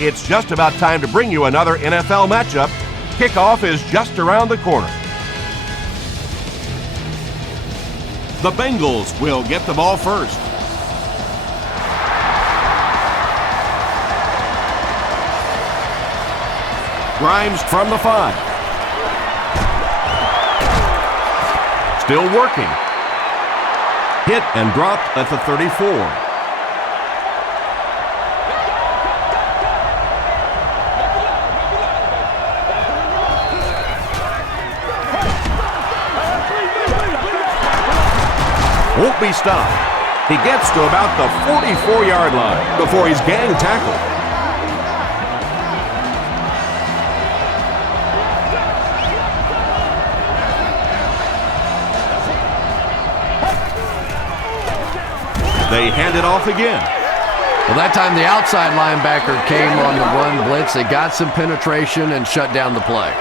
It's just about time to bring you another NFL matchup. Kickoff is just around the corner. The Bengals will get the ball first. Grimes from the 5. Still working. Hit and dropped at the 34. Won't be stopped. He gets to about the 44-yard line before he's gang tackled. They hand it off again. Well, that time the outside linebacker came on the run blitz. They got some penetration and shut down the play.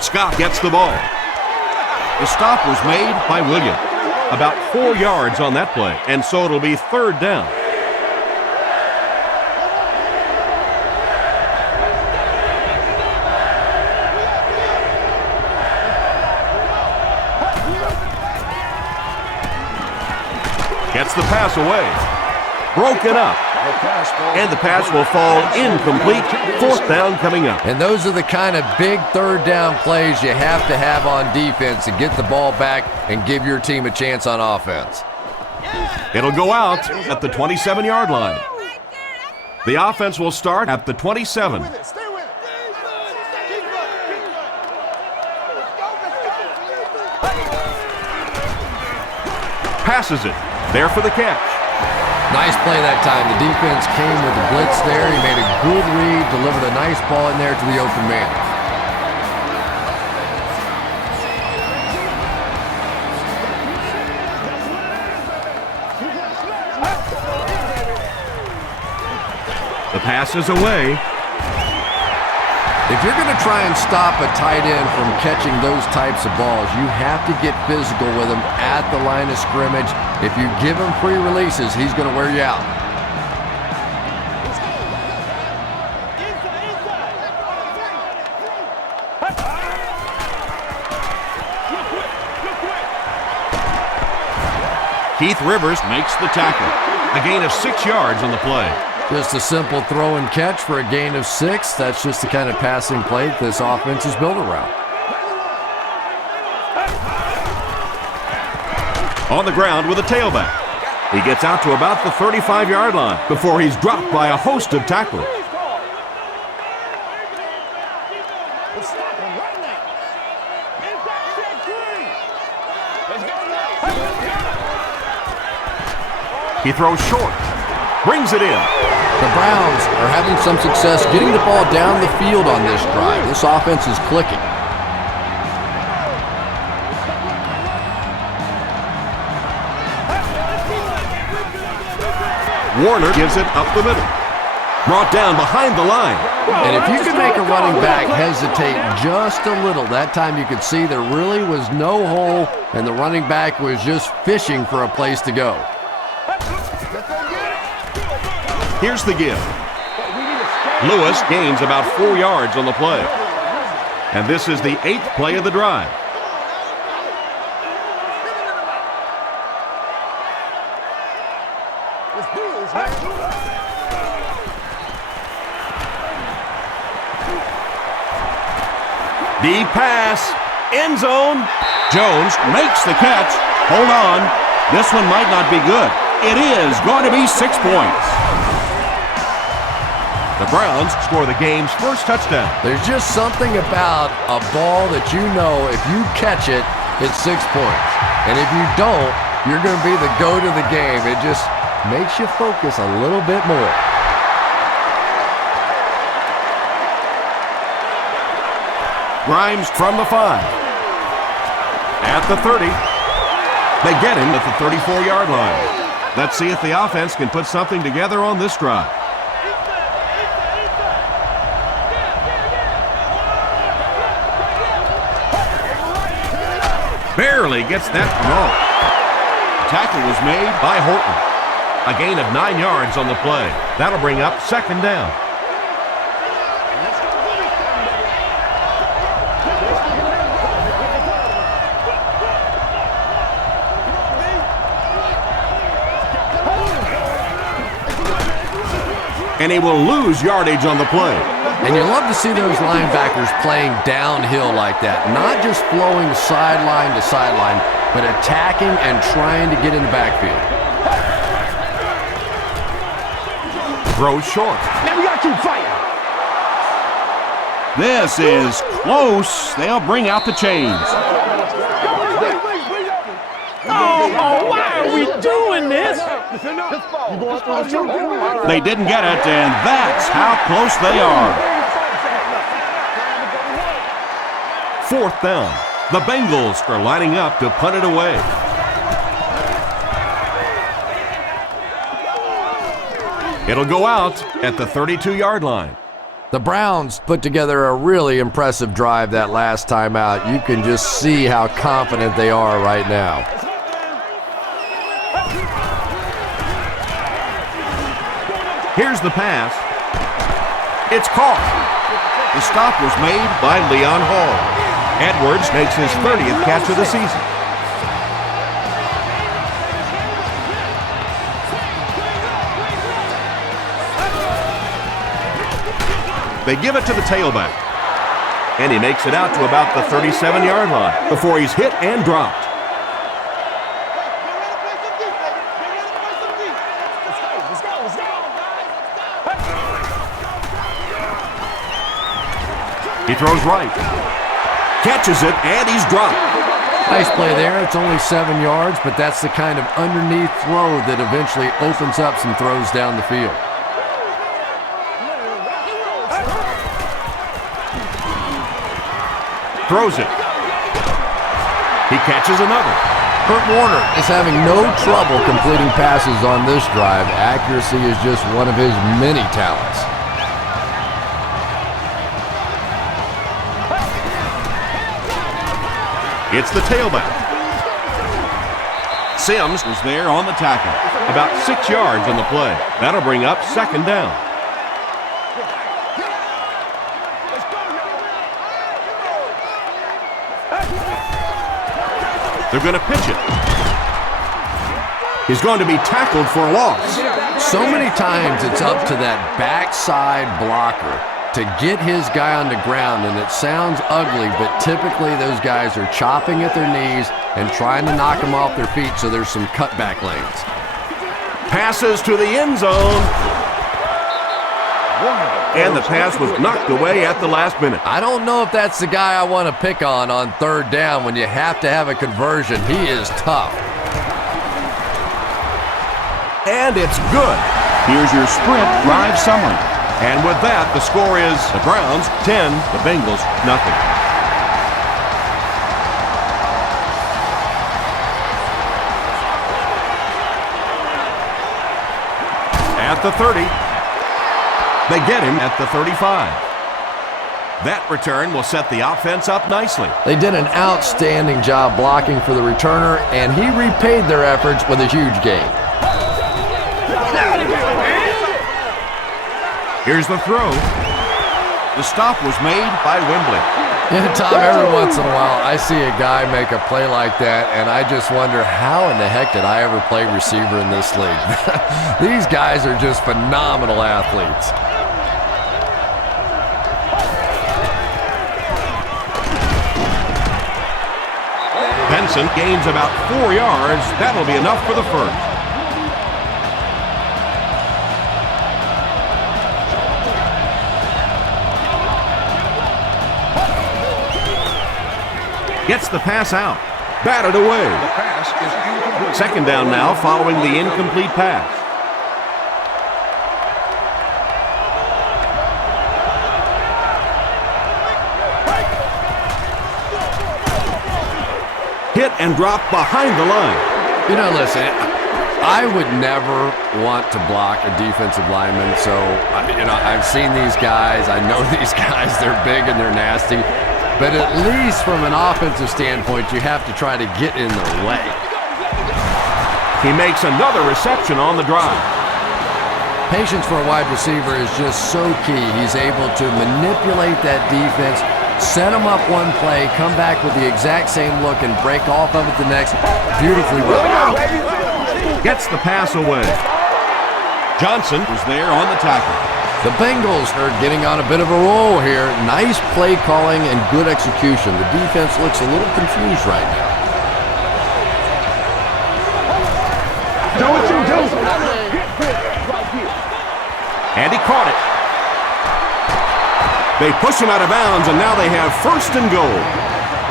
Scott gets the ball. The stop was made by Williams. About 4 yards on that play, and so it'll be 3rd down. Gets the pass away. Broken up. And the pass will fall incomplete. 4th down coming up. And those are the kind of big 3rd down plays you have to have on defense to get the ball back and give your team a chance on offense. It'll go out at the 27-yard line. The offense will start at the 27. Passes it. There for the catch. Nice play that time. The defense came with the blitz there. He made a good read, delivered a nice ball in there to the open man. The pass is away. If you're going to try and stop a tight end from catching those types of balls, you have to get physical with him at the line of scrimmage. If you give him free releases, he's going to wear you out. Keith Rivers makes the tackle. A gain of 6 yards on the play. Just a simple throw and catch for a gain of 6. That's just the kind of passing play that this offense is built around. On the ground with a tailback. He gets out to about the 35-yard line before he's dropped by a host of tacklers. He throws short. Brings it in. The Browns are having some success getting the ball down the field on this drive. This offense is clicking. Warner gives it up the middle. Brought down behind the line. And if you can make a running back hesitate just a little, that time you could see there really was no hole and the running back was just fishing for a place to go. Here's the give. Lewis gains about 4 yards on the play. And this is the 8th play of the drive. Deep pass. End zone. Jones makes the catch. Hold on. This one might not be good. It is going to be 6 points. The Browns score the game's first touchdown. There's just something about a ball that you know if you catch it, it's 6 points. And if you don't, you're going to be the GOAT of the game. It just makes you focus a little bit more. Grimes from the 5. At the 30. They get him at the 34-yard line. Let's see if the offense can put something together on this drive. Barely gets that one off. Tackle was made by Horton. A gain of 9 yards on the play. That'll bring up second down. And he will lose yardage on the play. And you love to see those linebackers playing downhill like that. Not just flowing sideline to sideline, but attacking and trying to get in the backfield. Throws short. Now we got to keep fighting. This is close. They'll bring out the chains. Oh, why are we doing this? They didn't get it, and that's how close they are. Fourth down. The Bengals are lining up to punt it away. It'll go out at the 32-yard line. The Browns put together a really impressive drive that last time out. You can just see how confident they are right now. Here's the pass. It's caught. The stop was made by Leon Hall. Edwards makes his 30th catch of the season. They give it to the tailback. And he makes it out to about the 37-yard line before he's hit and dropped. He throws right. Catches it, and he's dropped. Nice play there. It's only 7 yards, but that's the kind of underneath throw that eventually opens up some throws down the field. Throws it. He catches another. Kurt Warner is having no trouble completing passes on this drive. Accuracy is just one of his many talents. It's the tailback. Sims was there on the tackle. About 6 yards on the play. That'll bring up second down. They're going to pitch it. He's going to be tackled for a loss. So many times it's up to that backside blocker to get his guy on the ground, and it sounds ugly, but typically those guys are chopping at their knees and trying to knock them off their feet, so there's some cutback lanes. Passes to the end zone. And the pass was knocked away at the last minute. I don't know if that's the guy I want to pick on third down when you have to have a conversion. He is tough. And it's good. Here's your sprint drive summary. And with that, the score is the Browns 10, the Bengals nothing. At the 30. They get him at the 35. That return will set the offense up nicely. They did an outstanding job blocking for the returner, and he repaid their efforts with a huge gain. Here's the throw. The stop was made by Wembley. Yeah, Tom, every once in a while I see a guy make a play like that, and I just wonder, how in the heck did I ever play receiver in this league? These guys are just phenomenal athletes. Benson gains about 4 yards. That'll be enough for the first. Gets the pass out. Batted away. Second down now following the incomplete pass. Hit and drop behind the line. You know, listen, I would never want to block a defensive lineman, so, I've seen these guys. I know these guys. They're big and they're nasty. but at least from an offensive standpoint, you have to try to get in their way. He makes another reception on the drive. Patience for a wide receiver is just so key. He's able to manipulate that defense, set them up one play, come back with the exact same look, and break off of it the next. Beautifully run. Gets the pass away. Johnson was there on the tackle. The Bengals are getting on a bit of a roll here. Nice play calling and good execution. The defense looks a little confused right now. Do what you do. And he caught it. They push him out of bounds, and now they have 1st and goal.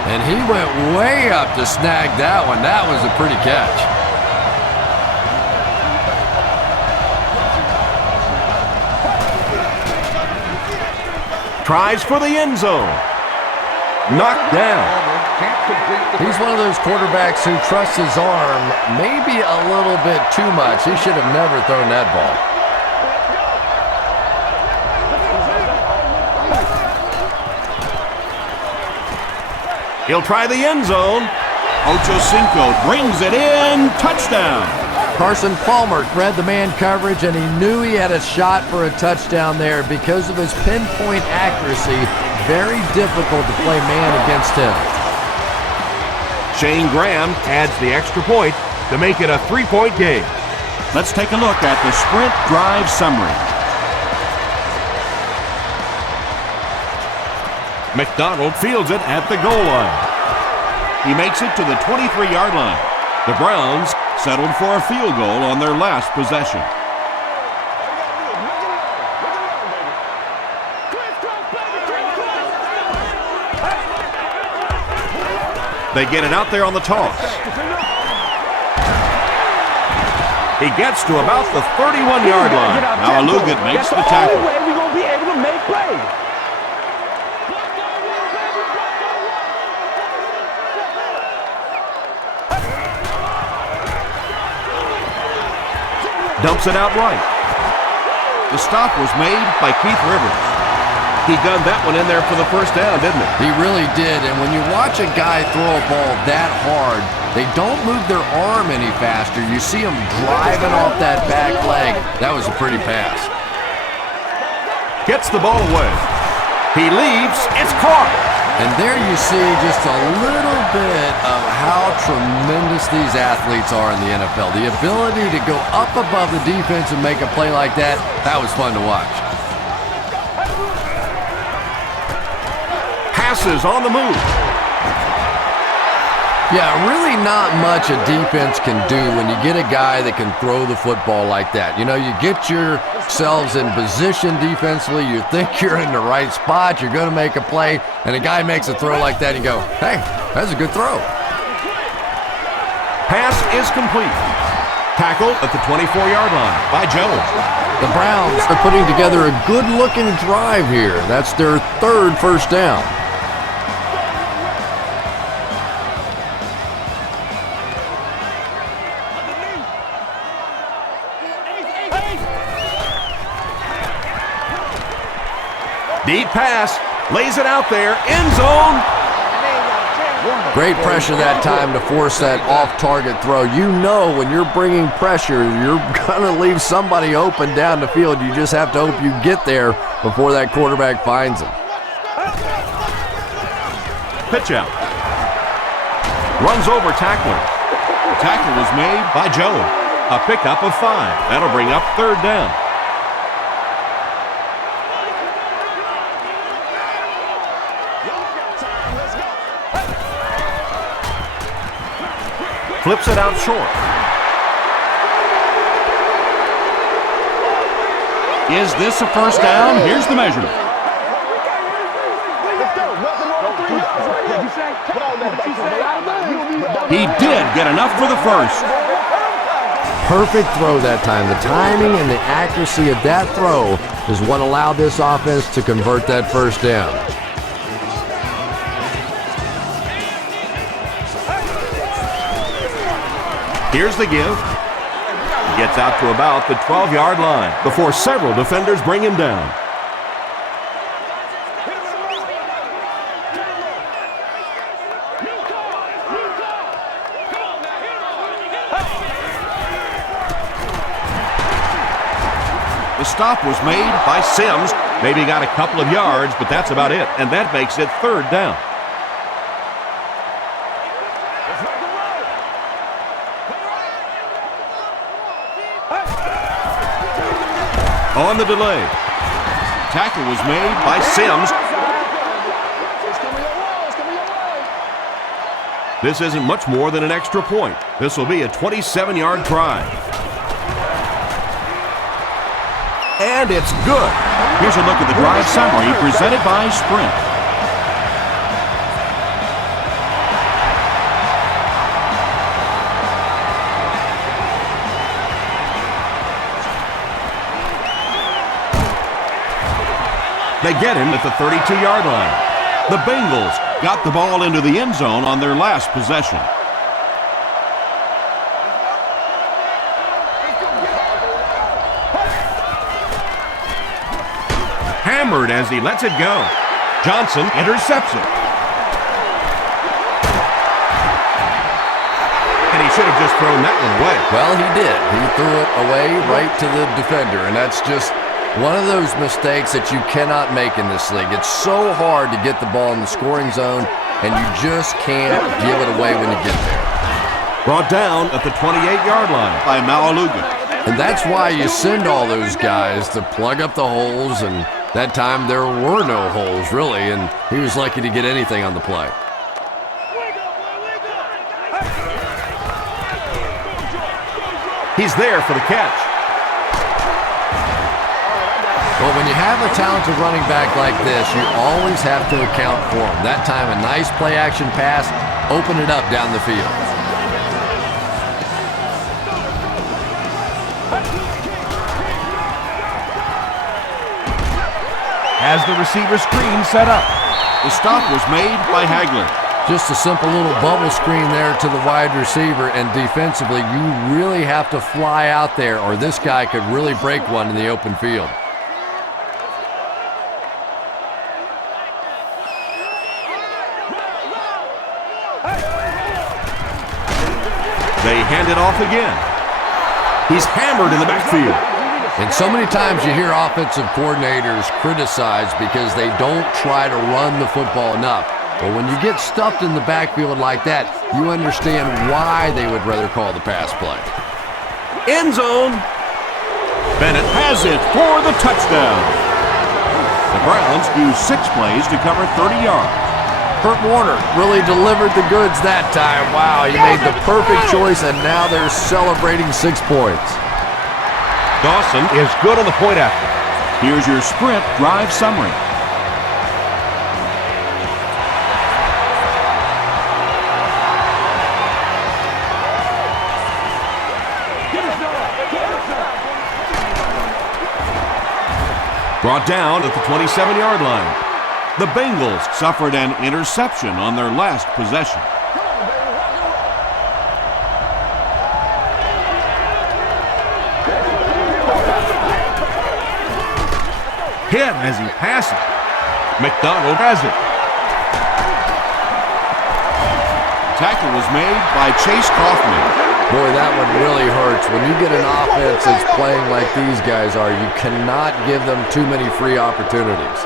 And he went way up to snag that one. That was a pretty catch. Tries for the end zone. Knocked down. He's one of those quarterbacks who trusts his arm maybe a little bit too much. He should have never thrown that ball. He'll try the end zone. Ocho Cinco brings it in. Touchdown. Carson Palmer read the man coverage, and he knew he had a shot for a touchdown there because of his pinpoint accuracy. Very difficult to play man against him. Shane Graham adds the extra point to make it a 3-point game. Let's take a look at the sprint drive summary. McDonald fields it at the goal line. He makes it to the 23-yard line. The Browns settled for a field goal on their last possession. They get it out there on the toss. He gets to about the 31-yard line. Now Alugat makes the tackle. That's the only way we're going to be able to make plays. Dumps it out right. The stop was made by Keith Rivers. He gunned that one in there for the first down, didn't he? He really did, and when you watch a guy throw a ball that hard, they don't move their arm any faster. You see him driving off that back leg. That was a pretty pass. Gets the ball away. He leaves. It's caught. And there you see just a little bit of how tremendous these athletes are in the NFL. The ability to go up above the defense and make a play like that, that was fun to watch. Passes on the move. Yeah, really not much a defense can do when you get a guy that can throw the football like that. You know, you get yourselves in position defensively, you think you're in the right spot, you're going to make a play, and a guy makes a throw like that, and you go, hey, that's a good throw. Pass is complete. Tackle at the 24-yard line by Jones. The Browns are putting together a good-looking drive here. That's their 3rd first down. Deep pass, lays it out there, end zone. Great pressure that time to force that off-target throw. You know when you're bringing pressure, you're going to leave somebody open down the field. You just have to hope you get there before that quarterback finds him. Pitch out. Runs over tackler. The tackle was made by Jones. A pickup of 5. That'll bring up 3rd down. Flips it out short. Is this a first down? Here's the measurement. He did get enough for the first. Perfect throw that time. The timing and the accuracy of that throw is what allowed this offense to convert that first down. Here's the give. Gets out to about the 12-yard line before several defenders bring him down. The stop was made by Sims. Maybe got a couple of yards, but that's about it. And that makes it 3rd down. On the delay. Tackle was made by Sims. This isn't much more than an extra point. This will be a 27-yard try. And it's good. Here's a look at the drive summary presented by Sprint. They get him at the 32-yard line. The Bengals got the ball into the end zone on their last possession. Hammered as he lets it go. Johnson intercepts it. And he should have just thrown that one away. Well, he did. He threw it away right to the defender, and that's just one of those mistakes that you cannot make in this league. It's so hard to get the ball in the scoring zone, and you just can't give it away when you get there. Brought down at the 28-yard line by Malaluga. And that's why you send all those guys to plug up the holes, and that time there were no holes, really, and he was lucky to get anything on the play. He's there for the catch. Well, when you have a talented running back like this, you always have to account for him. That time, a nice play-action pass, open it up down the field. Has the receiver screen set up. The stop was made by Hagler. Just a simple little bubble screen there to the wide receiver, and defensively, you really have to fly out there, or this guy could really break one in the open field. They hand it off again. He's hammered in the backfield. And so many times you hear offensive coordinators criticized because they don't try to run the football enough. But when you get stuffed in the backfield like that, you understand why they would rather call the pass play. End zone. Bennett has it for the touchdown. The Browns use 6 plays to cover 30 yards. Kurt Warner really delivered the goods that time. Wow, he made the perfect choice, and now they're celebrating 6 points. Dawson is good on the point after. Here's your Sprint drive summary. Brought down at the 27-yard line. The Bengals suffered an interception on their last possession. Hit as he passes. McDonald has it. Tackle was made by Chase Kaufman. Boy, that one really hurts. When you get an offense that's playing like these guys are, you cannot give them too many free opportunities.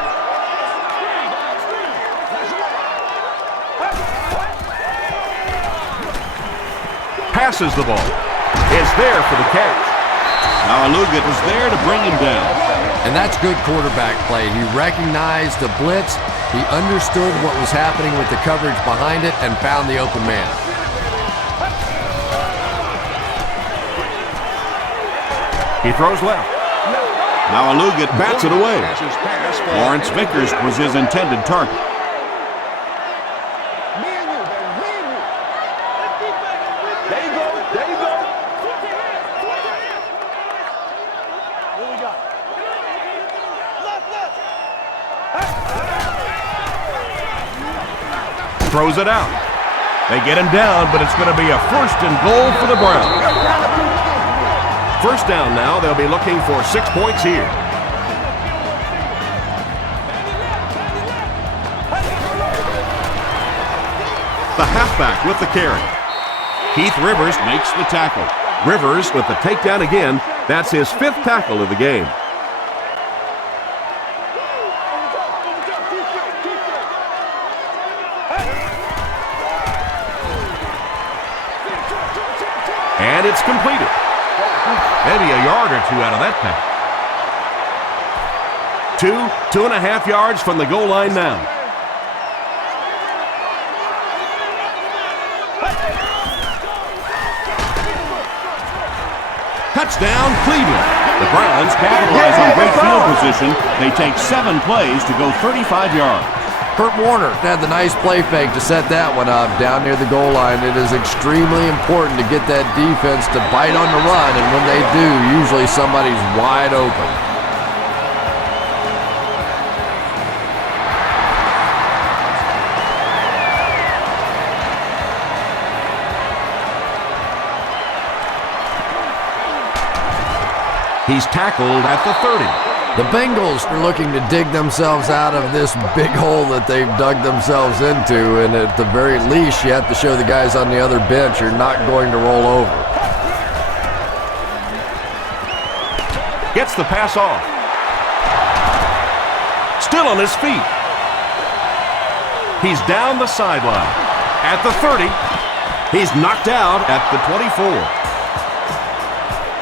Passes the ball. Is there for the catch. Malaluga is there to bring him down. And that's good quarterback play. He recognized the blitz, he understood what was happening with the coverage behind it, and found the open man. He throws left. Malaluga bats it away. Lawrence Vickers was his intended target. Throws it out. They get him down, but it's going to be a 1st and goal for the Browns. 1st down now. They'll be looking for 6 points here. The halfback with the carry. Keith Rivers makes the tackle. Rivers with the takedown again. That's his 5th tackle of the game. And it's completed. Maybe a yard or two out of that pass. 2.5 yards from the goal line now. Touchdown, Cleveland. The Browns capitalize on great field position. They take 7 plays to go 35 yards. Kurt Warner had the nice play fake to set that one up down near the goal line. It is extremely important to get that defense to bite on the run, and when they do, usually somebody's wide open. He's tackled at the 30. The Bengals are looking to dig themselves out of this big hole that they've dug themselves into, and at the very least, you have to show the guys on the other bench you're not going to roll over. Gets the pass off. Still on his feet. He's down the sideline. At the 30. He's knocked out at the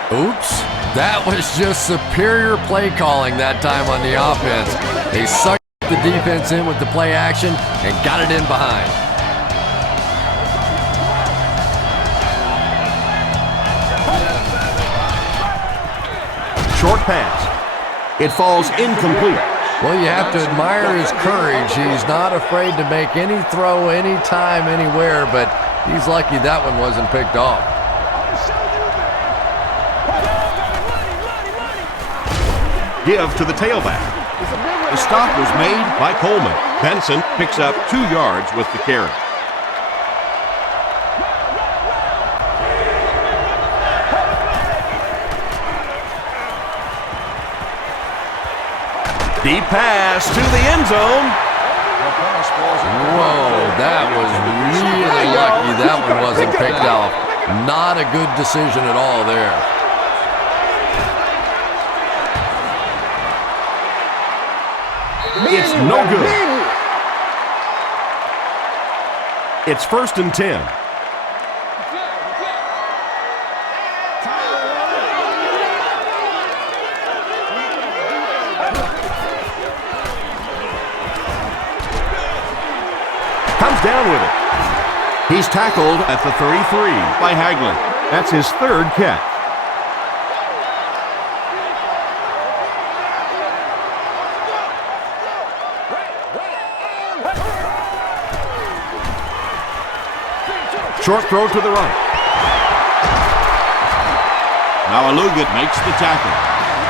24. Oops. That was just superior play calling that time on the offense. They sucked the defense in with the play action and got it in behind. Short pass. It falls incomplete. Well, you have to admire his courage. He's not afraid to make any throw, anytime, anywhere, but he's lucky that one wasn't picked off. Give to the tailback. The stop was made by Coleman. Benson picks up 2 yards with the carry. Deep pass to the end zone. Whoa, that was really lucky that one wasn't picked off. Not a good decision at all there. It's no good. It's 1st and 10. Comes down with it. He's tackled at the 33 by Haglund. That's his 3rd catch. Short throw to the right. Now Alugat makes the tackle.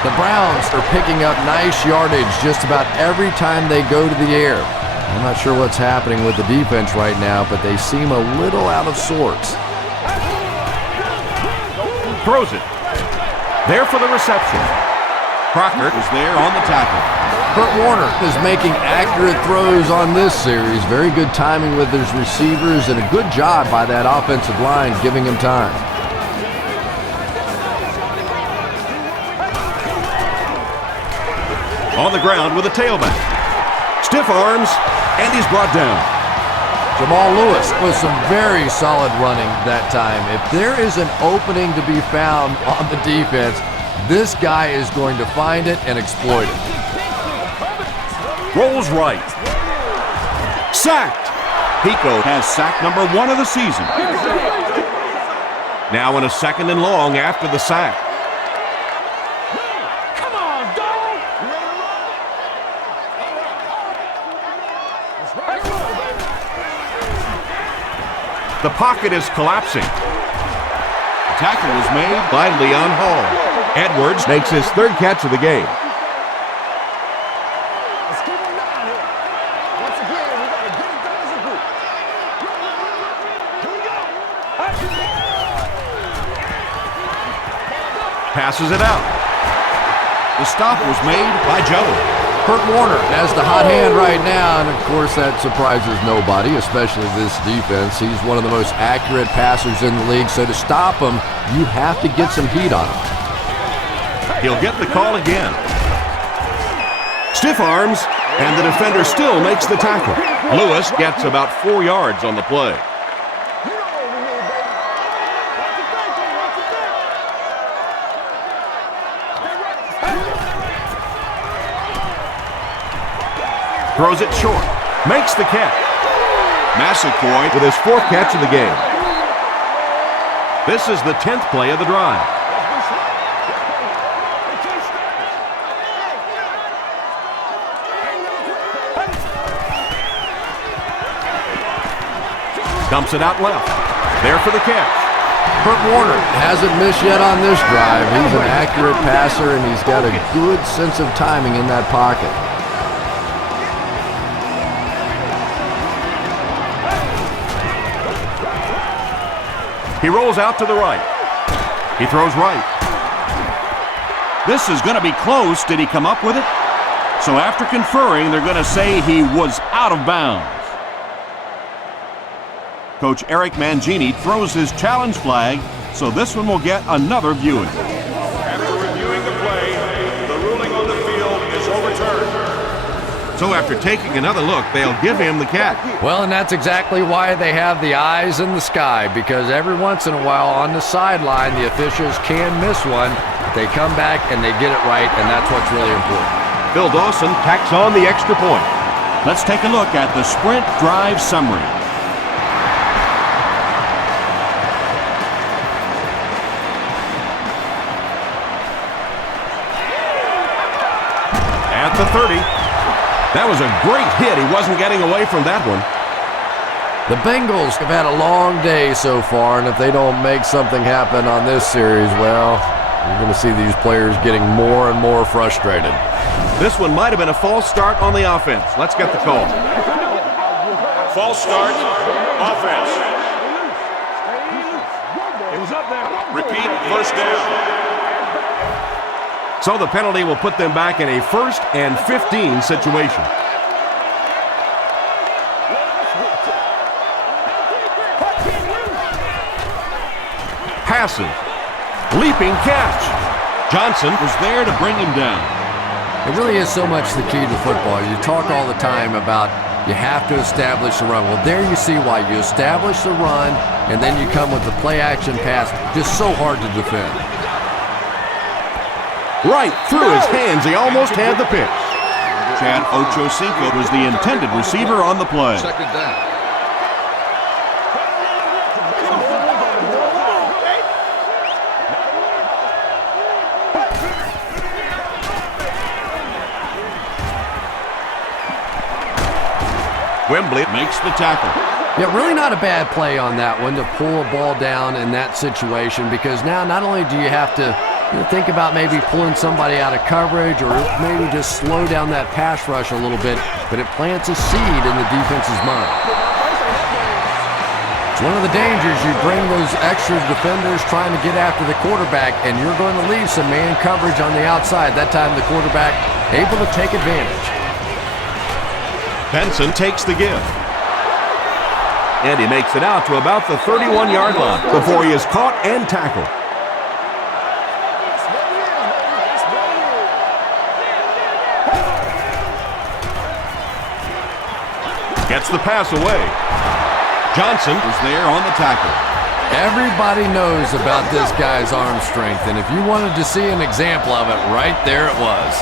The Browns are picking up nice yardage just about every time they go to the air. I'm not sure what's happening with the defense right now, but they seem a little out of sorts. Throws it. There for the reception. Crockett is there on the tackle. Kurt Warner is making accurate throws on this series. Very good timing with his receivers and a good job by that offensive line giving him time. On the ground with a tailback. Stiff arms, and he's brought down. Jamal Lewis with some very solid running that time. If there is an opening to be found on the defense, this guy is going to find it and exploit it. Rolls right. Sacked. Pico has sack number 1 of the season. Now in a 2nd and long after the sack. Come on, dog! The pocket is collapsing. The tackle was made by Leon Hall. Edwards makes his 3rd catch of the game. Passes it out. The stop was made by Joe. Kurt Warner has the hot hand right now, and of course that surprises nobody, especially this defense. He's one of the most accurate passers in the league, so to stop him, you have to get some heat on him. He'll get the call again. Stiff arms, and the defender still makes the tackle. Lewis gets about 4 yards on the play. Throws it short. Makes the catch. Massaquoi with his 4th catch of the game. This is the 10th play of the drive. Dumps it out left. There for the catch. Kurt Warner hasn't missed yet on this drive. He's an accurate passer, and he's got a good sense of timing in that pocket. He rolls out to the right. He throws right. This is going to be close. Did he come up with it? So after conferring, they're going to say he was out of bounds. Coach Eric Mangini throws his challenge flag, so this one will get another viewing. After reviewing the play, the ruling on the field is overturned. So after taking another look, they'll give him the catch. Well, and that's exactly why they have the eyes in the sky, because every once in a while on the sideline, the officials can miss one. They come back and they get it right, and that's what's really important. Phil Dawson tacks on the extra point. Let's take a look at the sprint drive summary. At the 30. That was a great hit. He wasn't getting away from that one. The Bengals have had a long day so far, and if they don't make something happen on this series, well, you're going to see these players getting more and more frustrated. This one might have been a false start on the offense. Let's get the call. False start, offense. Repeat, first down. So the penalty will put them back in a 1st and 15 situation. Passes. Leaping catch. Johnson was there to bring him down. It really is so much the key to football. You talk all the time about you have to establish the run. Well, there you see why. You establish the run, and then you come with the play-action pass. Just so hard to defend. Right through his hands. He almost had the pitch. Chad Ochocinco was the intended receiver on the play. Second down. Wembley makes the tackle. Yeah, really not a bad play on that one to pull a ball down in that situation, because now not only do you have to think about maybe pulling somebody out of coverage or maybe just slow down that pass rush a little bit, but it plants a seed in the defense's mind. It's one of the dangers. You bring those extra defenders trying to get after the quarterback, and you're going to leave some man coverage on the outside. That time the quarterback able to take advantage. Benson takes the give. And he makes it out to about the 31-yard line before he is caught and tackled. Gets the pass away. Johnson is there on the tackle. Everybody knows about this guy's arm strength, and if you wanted to see an example of it, right there it was.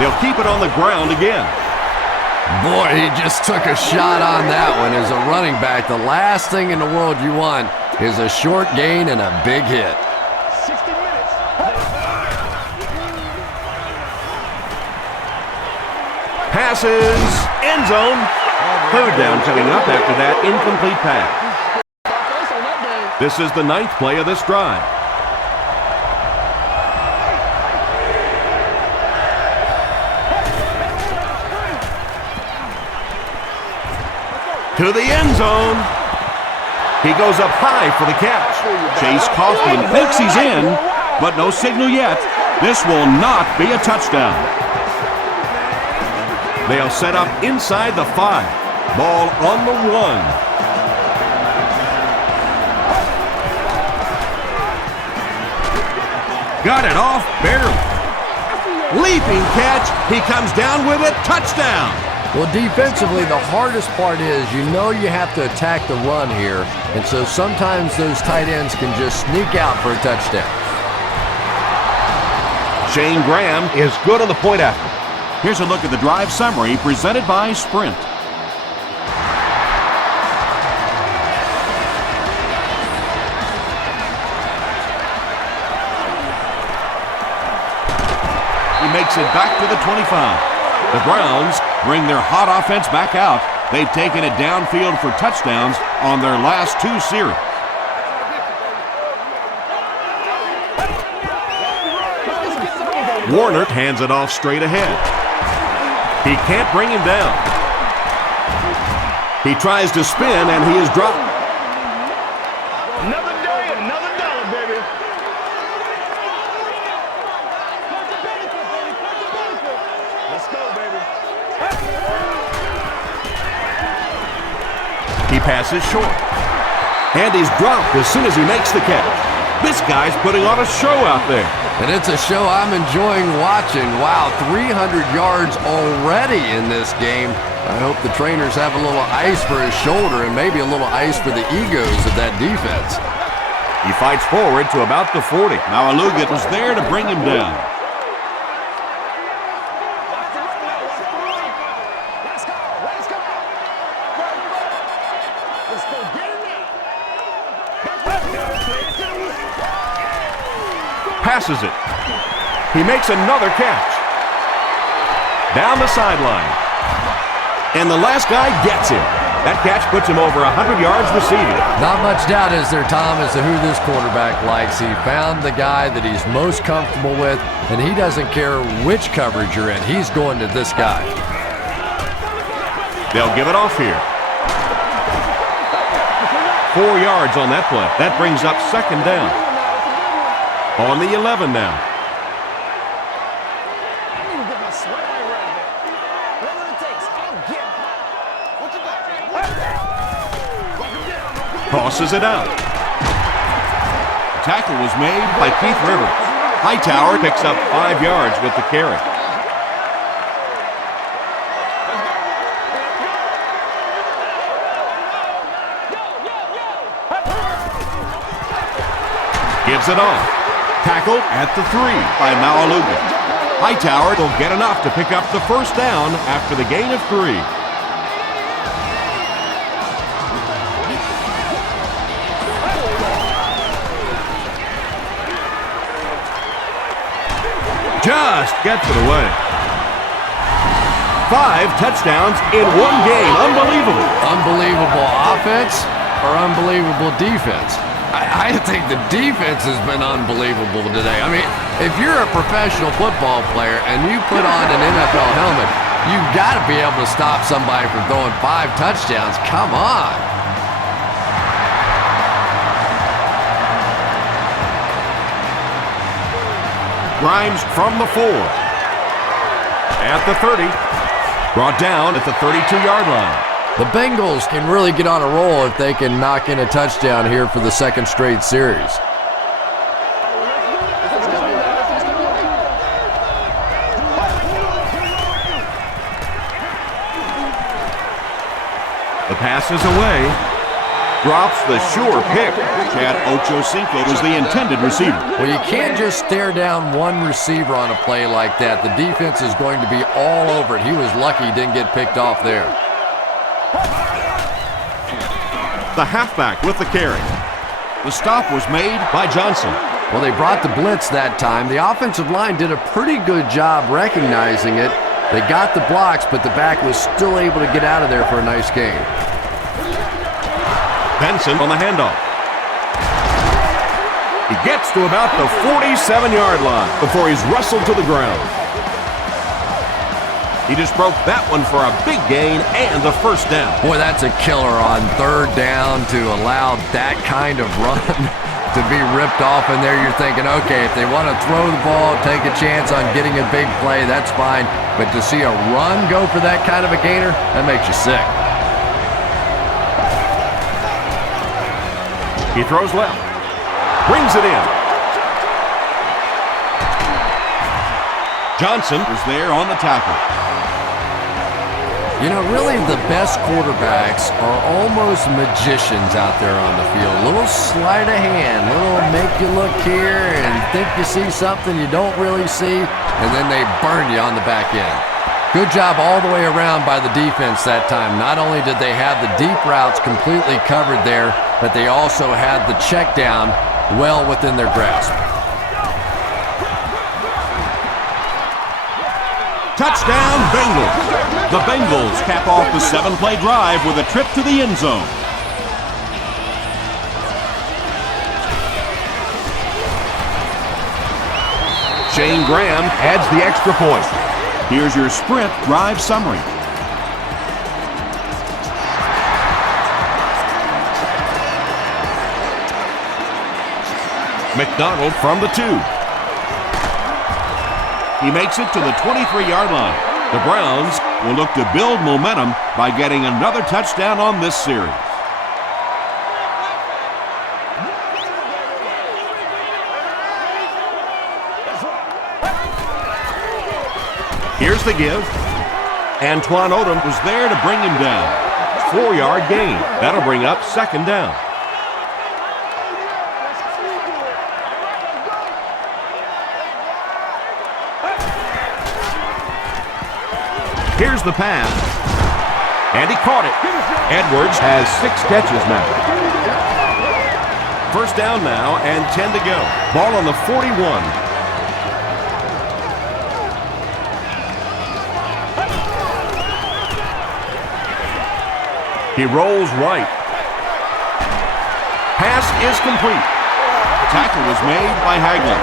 They'll keep it on the ground again. Boy, he just took a shot on that one. As a running back, the last thing in the world you want is a short gain and a big hit. Passes, end zone. Third down coming up after that incomplete pass. This is the 9th play of this drive. To the end zone. He goes up high for the catch. Chase Kaufman thinks he's in, but no signal yet. This will not be a touchdown. They'll set up inside the 5. Ball on the 1. Got it off barely. Leaping catch. He comes down with it. Touchdown. Well, defensively, the hardest part is you have to attack the run here, and so sometimes those tight ends can just sneak out for a touchdown. Shane Graham is good on the point after. Here's a look at the drive summary presented by Sprint. He makes it back to the 25. The Browns bring their hot offense back out. They've taken it downfield for touchdowns on their last 2 series. Warner hands it off straight ahead. He can't bring him down. He tries to spin, and he is dropped. Another day, another dollar, baby. Let's go, baby. He passes short. And he's dropped as soon as he makes the catch. This guy's putting on a show out there. And it's a show I'm enjoying watching. Wow, 300 yards already in this game. I hope the trainers have a little ice for his shoulder and maybe a little ice for the egos of that defense. He fights forward to about the 40. Now Alugat was there to bring him down. Passes it. He makes another catch. Down the sideline. And the last guy gets him. That catch puts him over 100 yards receiving. Not much doubt, is there, Tom, as to who this quarterback likes. He found the guy that he's most comfortable with, and he doesn't care which coverage you're in. He's going to this guy. They'll give it off here. 4 yards on that play. That brings up second down. On the 11 now. Tosses it out. The tackle was made by Keith Rivers. Hightower picks up 5 yards with the carry. Gives it off. Tackled at the 3 by Maualuga. Hightower will get enough to pick up the first down after the gain of 3. Just gets it away. 5 touchdowns in 1 game. Unbelievable. Unbelievable offense or unbelievable defense? I think the defense has been unbelievable today. I mean, if you're a professional football player and you put on an NFL helmet, you've got to be able to stop somebody from throwing 5 touchdowns. Come on. Grimes from the 4. At the 30. Brought down at the 32-yard line. The Bengals can really get on a roll if they can knock in a touchdown here for the second straight series. The pass is away. Drops the sure pick. Chad Ochocinco was the intended receiver. Well, you can't just stare down one receiver on a play like that. The defense is going to be all over it. He was lucky he didn't get picked off there. The halfback with the carry. The stop was made by Johnson. Well, they brought the blitz that time. The offensive line did a pretty good job recognizing it. They got the blocks, but the back was still able to get out of there for a nice gain. Benson on the handoff. He gets to about the 47-yard line before he's wrestled to the ground. He just broke that one for a big gain and a first down. Boy, that's a killer on third down to allow that kind of run to be ripped off in there. You're thinking, okay, if they want to throw the ball, take a chance on getting a big play, that's fine. But to see a run go for that kind of a gainer, that makes you sick. He throws left. Brings it in. Johnson was there on the tackle. You know, really the best quarterbacks are almost magicians out there on the field. Little sleight of hand, little make you look here and think you see something you don't really see, and then they burn you on the back end. Good job all the way around by the defense that time. Not only did they have the deep routes completely covered there, but they also had the check down well within their grasp. Touchdown, Bengals. The Bengals cap off the 7-play drive with a trip to the end zone. Shane Graham adds the extra point. Here's your sprint drive summary. McDonald from the 2. He makes it to the 23-yard line. The Browns will look to build momentum by getting another touchdown on this series. Here's the give. Antoine Odom was there to bring him down. 4-yard gain. That'll bring up 2nd down. Here's the pass. And he caught it. Edwards has 6 catches now. 1st down now and 10 to go. Ball on the 41. He rolls right. Pass is complete. Tackle was made by Hagler.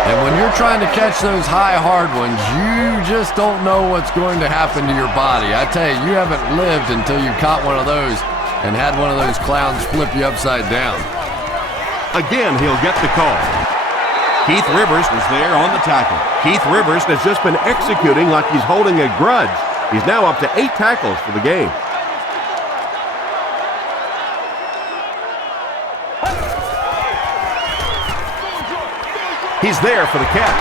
And when you're trying to catch those high, hard ones, you just don't know what's going to happen to your body. I tell you, you haven't lived until you caught one of those and had one of those clowns flip you upside down. Again, he'll get the call. Keith Rivers was there on the tackle. Keith Rivers has just been executing like he's holding a grudge. He's now up to 8 tackles for the game. He's there for the catch.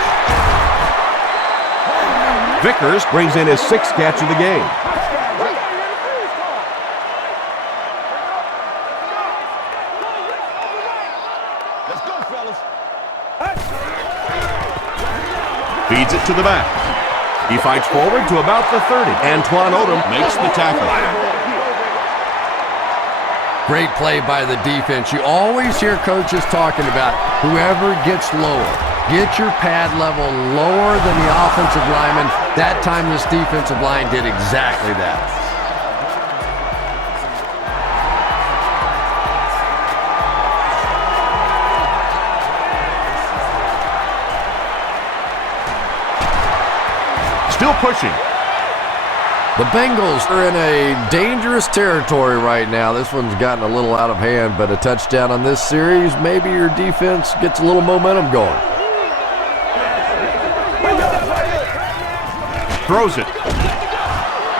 Vickers brings in his 6th catch of the game. Let's go, fellas. Feeds it to the back. He fights forward to about the 30. Antoine Odom makes the tackle. Great play by the defense. You always hear coaches talking about whoever gets lower. Get your pad level lower than the offensive lineman. That time this defensive line did exactly that. Still pushing. The Bengals are in a dangerous territory right now. This one's gotten a little out of hand, but a touchdown on this series, maybe your defense gets a little momentum going. Throws it.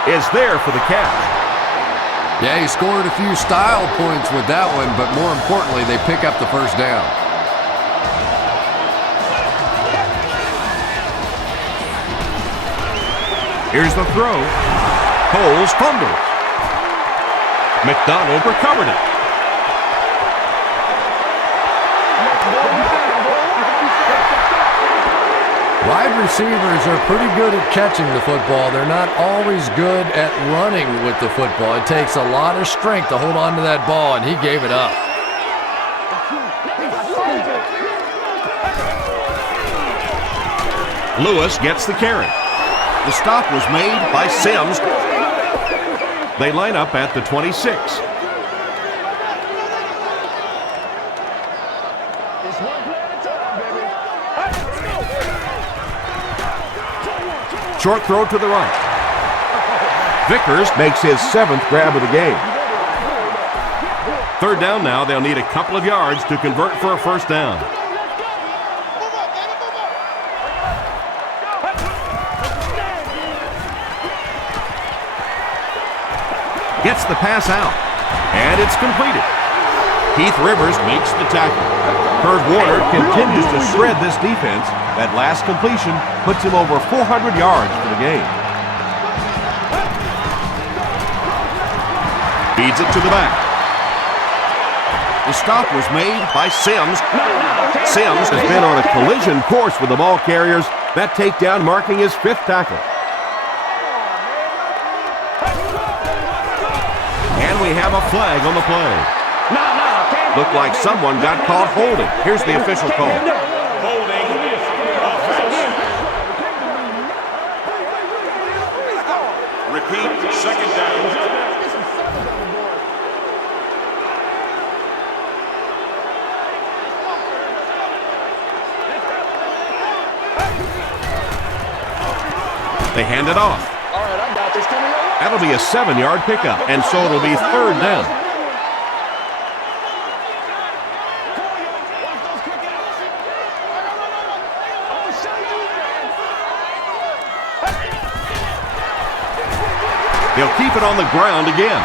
Is there for the catch. Yeah, he scored a few style points with that one, but more importantly, they pick up the 1st down. Here's the throw. Coles fumbles. McDonald recovered it. Wide receivers are pretty good at catching the football. They're not always good at running with the football. It takes a lot of strength to hold on to that ball, and he gave it up. Lewis gets the carry. The stop was made by Sims. They line up at the 26. Short throw to the right. Vickers makes his 7th grab of the game. 3rd down now. They'll need a couple of yards to convert for a 1st down. Gets the pass out, and it's completed. Keith Rivers makes the tackle. Kurt Warner continues to shred this defense. That last completion puts him over 400 yards for the game. Feeds it to the back. The stop was made by Sims. Sims has been on a collision course with the ball carriers. That takedown marking his 5th tackle. And we have a flag on the play. Looked like someone got caught holding. Here's the official call. Holding offense. Repeat, second down. They hand it off. That'll be a 7-yard pickup, and so it'll be 3rd down. They'll keep it on the ground again.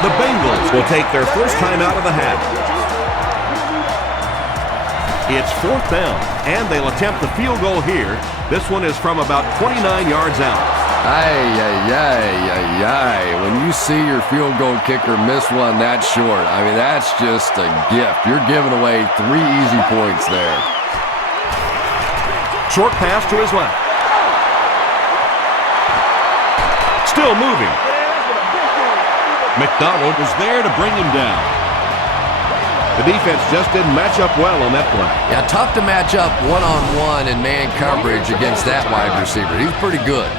The Bengals will take their first time out of the half. It's 4th down, and they'll attempt the field goal here. This one is from about 29 yards out. When you see your field goal kicker miss one that short, I mean, that's just a gift. You're giving away 3 easy points there. Short pass to his left. Still moving. McDonald was there to bring him down. The defense just didn't match up well on that play. Yeah, tough to match up one-on-one in man coverage against that wide receiver. He's pretty good.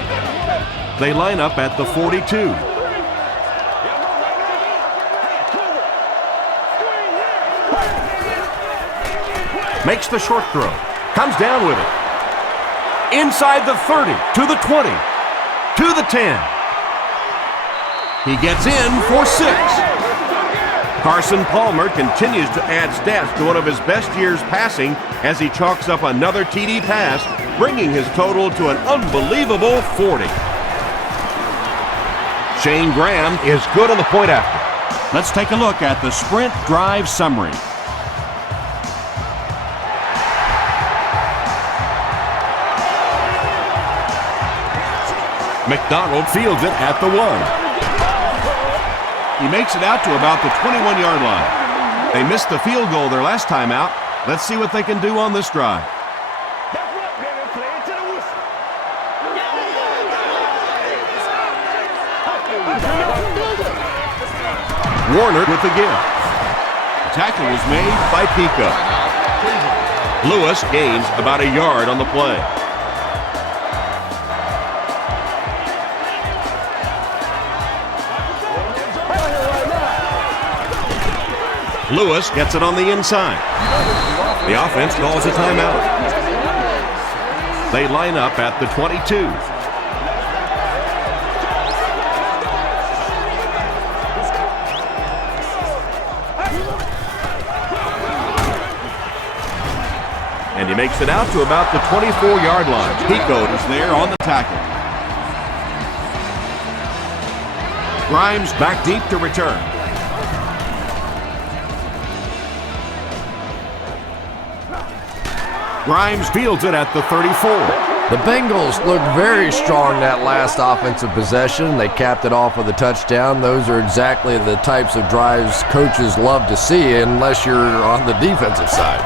They line up at the 42. Makes the short throw. Comes down with it. Inside the 30, to the 20, to the 10. He gets in for 6. Carson Palmer continues to add stats to one of his best years passing as he chalks up another TD pass, bringing his total to an unbelievable 40. Shane Graham is good on the point after. Let's take a look at the sprint drive summary. McDonald fields it at the 1. He makes it out to about the 21-yard line. They missed the field goal their last time out. Let's see what they can do on this drive. Warner with the give. The tackle was made by Pico. Lewis gains about a yard on the play. Lewis gets it on the inside. The offense calls a timeout. They line up at the 22. And he makes it out to about the 24-yard line. Pico is there on the tackle. Grimes back deep to return. Grimes fields it at the 34. The Bengals looked very strong that last offensive possession. They capped it off with a touchdown. Those are exactly the types of drives coaches love to see unless you're on the defensive side.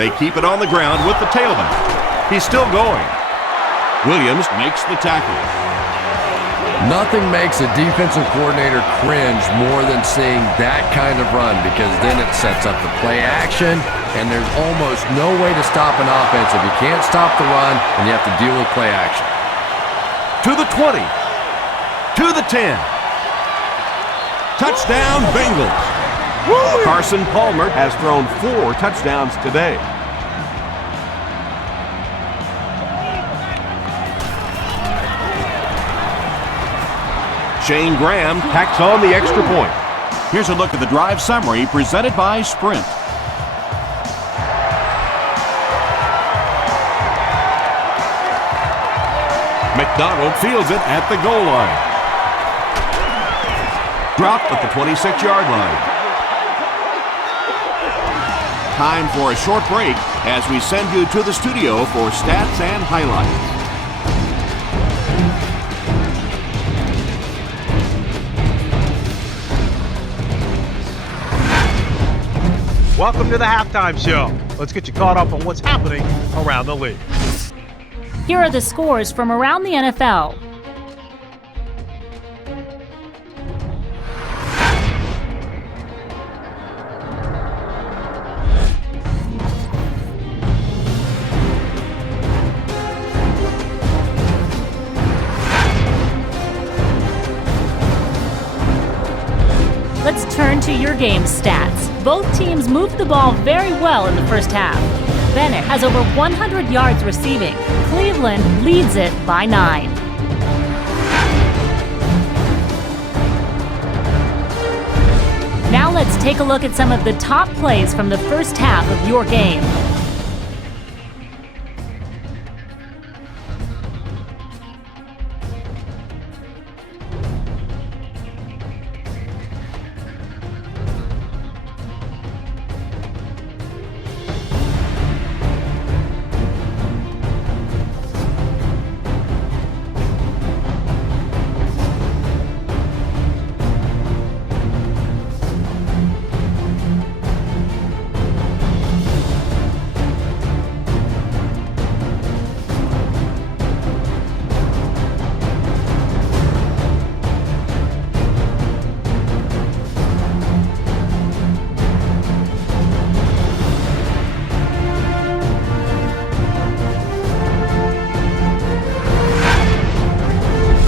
They keep it on the ground with the tailback. He's still going. Williams makes the tackle. Nothing makes a defensive coordinator cringe more than seeing that kind of run, because then it sets up the play action, and there's almost no way to stop an offense if you can't stop the run and you have to deal with play action. To the 20. To the 10. Touchdown, Bengals. Woo! Carson Palmer has thrown 4 touchdowns today. Shane Graham tacks on the extra point. Here's a look at the drive summary presented by Sprint. McDonald fields it at the goal line. Dropped at the 26-yard line. Time for a short break as we send you to the studio for stats and highlights. Welcome to the halftime show. Let's get you caught up on what's happening around the league. Here are the scores from around the NFL. Let's turn to your game stats. Both teams moved the ball very well in the first half. Bennett has over 100 yards receiving. Cleveland leads it by 9. Now let's take a look at some of the top plays from the first half of your game.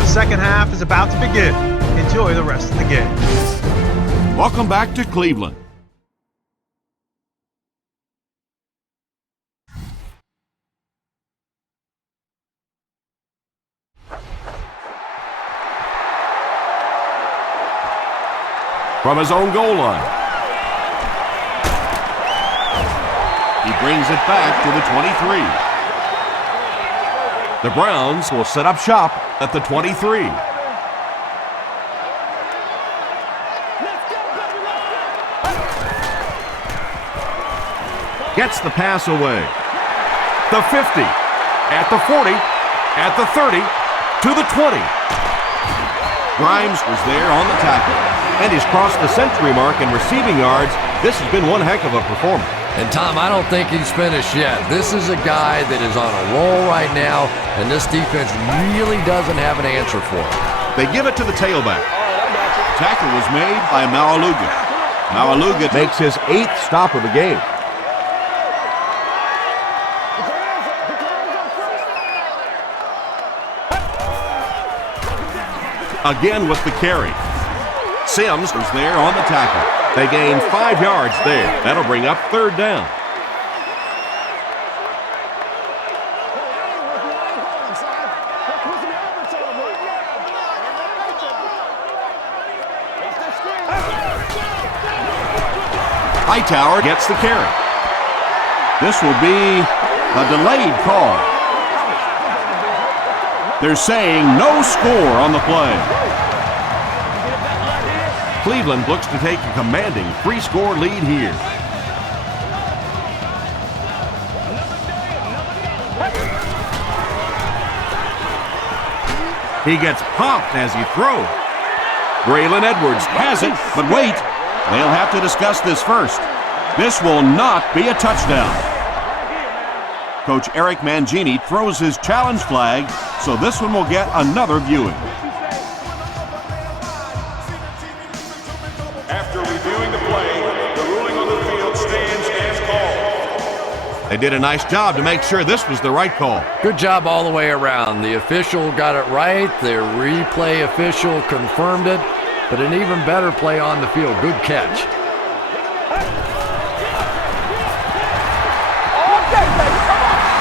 Second half is about to begin. Enjoy the rest of the game. Welcome back to Cleveland. From his own goal line. He brings it back to the 23. The Browns will set up shop at the 23. Gets the pass away. The 50, at the 40, at the 30, to the 20. Grimes was there on the tackle, and he's crossed the century mark in receiving yards. This has been one heck of a performance. And Tom, I don't think he's finished yet. This is a guy that is on a roll right now, and this defense really doesn't have an answer for him. They give it to the tailback. Tackle was made by Maualuga. Maualuga makes his 8th stop of the game. Again with the carry. Sims was there on the tackle. They gain 5 yards there. That'll bring up 3rd down. Hightower gets the carry. This will be a delayed call. They're saying no score on the play. Cleveland looks to take a commanding 3-score lead here. He gets popped as he throws. Braylon Edwards has it, but wait, they'll have to discuss this first. This will not be a touchdown. Coach Eric Mangini throws his challenge flag, so this one will get another viewing. After reviewing the play, the ruling on the field stands as called. They did a nice job to make sure this was the right call. Good job all the way around. The official got it right. The replay official confirmed it. But an even better play on the field. Good catch.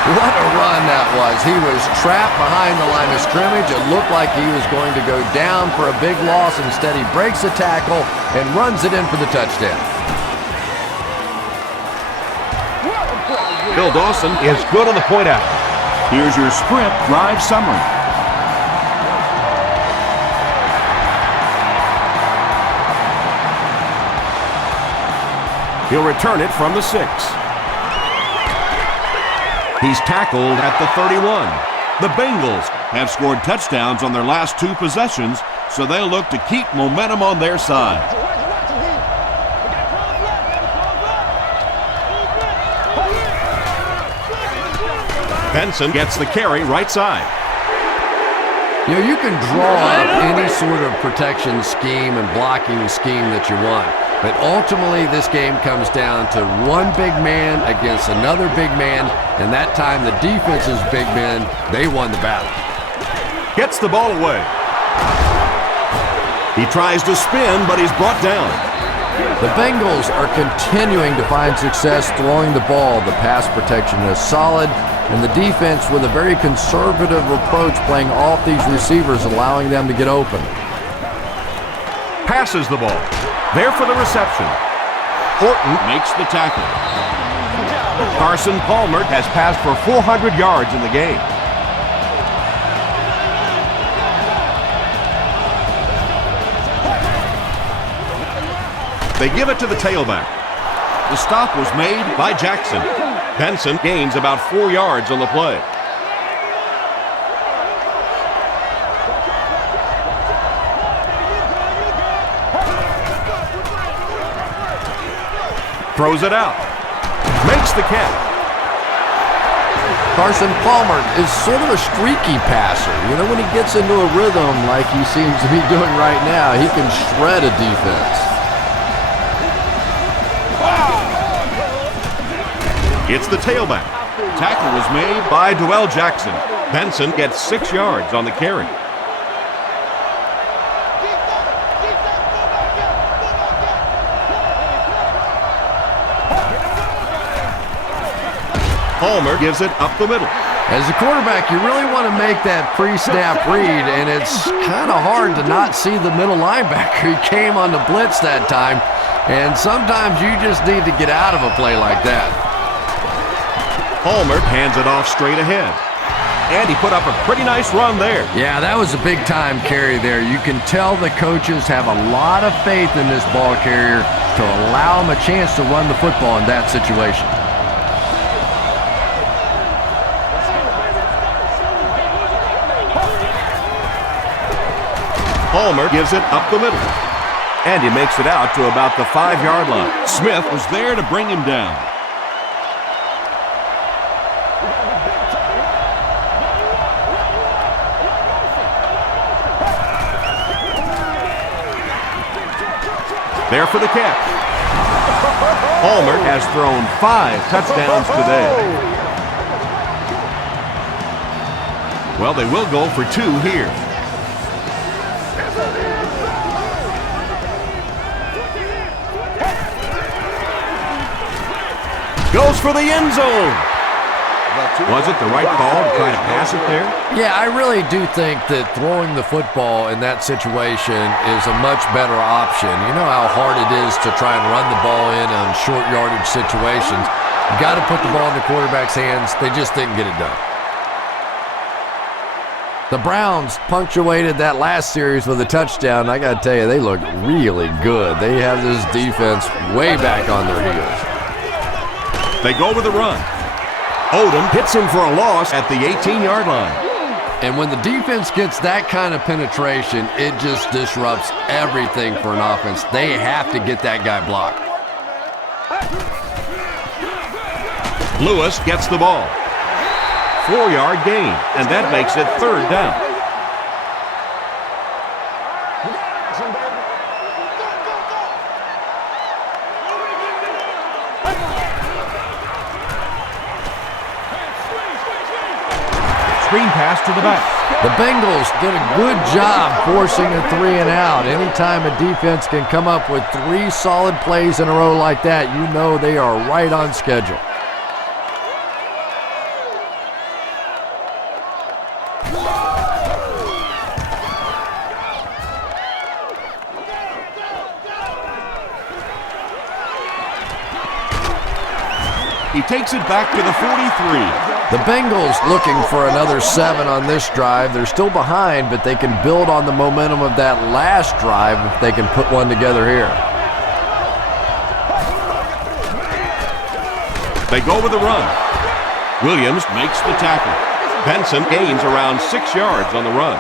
What a run that was. He was trapped behind the line of scrimmage. It looked like he was going to go down for a big loss. Instead, he breaks the tackle and runs it in for the touchdown. Bill Dawson is good on the point out. Here's your sprint drive summary. He'll return it from the 6. He's tackled at the 31. The Bengals have scored touchdowns on their last 2 possessions, so they'll look to keep momentum on their side. Benson gets the carry right side. You know, you can draw up any sort of protection scheme and blocking scheme that you want. But ultimately, this game comes down to one big man against another big man. And that time, the defense's big men, they won the battle. Gets the ball away. He tries to spin, but he's brought down. The Bengals are continuing to find success throwing the ball. The pass protection is solid, and the defense with a very conservative approach playing off these receivers, allowing them to get open. Passes the ball. There for the reception. Horton makes the tackle. Carson Palmer has passed for 400 yards in the game. They give it to the tailback. The stop was made by Jackson. Benson gains about 4 yards on the play. Throws it out. Makes the catch. Carson Palmer is sort of a streaky passer. You know, when he gets into a rhythm like he seems to be doing right now, he can shred a defense. It's the tailback. Tackle was made by Dwell Jackson. Benson gets 6 yards on the carry. Palmer gives it up the middle. As a quarterback, you really want to make that pre-snap read, and it's kind of hard to not see the middle linebacker. He came on the blitz that time, and sometimes you just need to get out of a play like that. Palmer hands it off straight ahead. And he put up a pretty nice run there. Yeah, that was a big-time carry there. You can tell the coaches have a lot of faith in this ball carrier to allow him a chance to run the football in that situation. Palmer gives it up the middle. And he makes it out to about the 5-yard line. Smith was there to bring him down. There for the catch. Palmer has thrown 5 touchdowns today. Well, they will go for 2 here. Goes for the end zone. Was it the right call to try to pass it there? Yeah, I really do think that throwing the football in that situation is a much better option. You know how hard it is to try and run the ball in on short yardage situations. You got to put the ball in the quarterback's hands. They just didn't get it done. The Browns punctuated that last series with a touchdown. I got to tell you, they look really good. They have this defense way back on their heels. They go with the run. Odom hits him for a loss at the 18-yard line. And when the defense gets that kind of penetration, it just disrupts everything for an offense. They have to get that guy blocked. Lewis gets the ball. 4-yard gain, and that makes it 3rd down. Screen pass to the back. The Bengals did a good job forcing a 3 and out. Anytime a defense can come up with 3 solid plays in a row like that, you know they are right on schedule. He takes it back to the 43. The Bengals looking for another 7 on this drive. They're still behind, but they can build on the momentum of that last drive if they can put one together here. They go with the run. Williams makes the tackle. Benson gains around 6 yards on the run.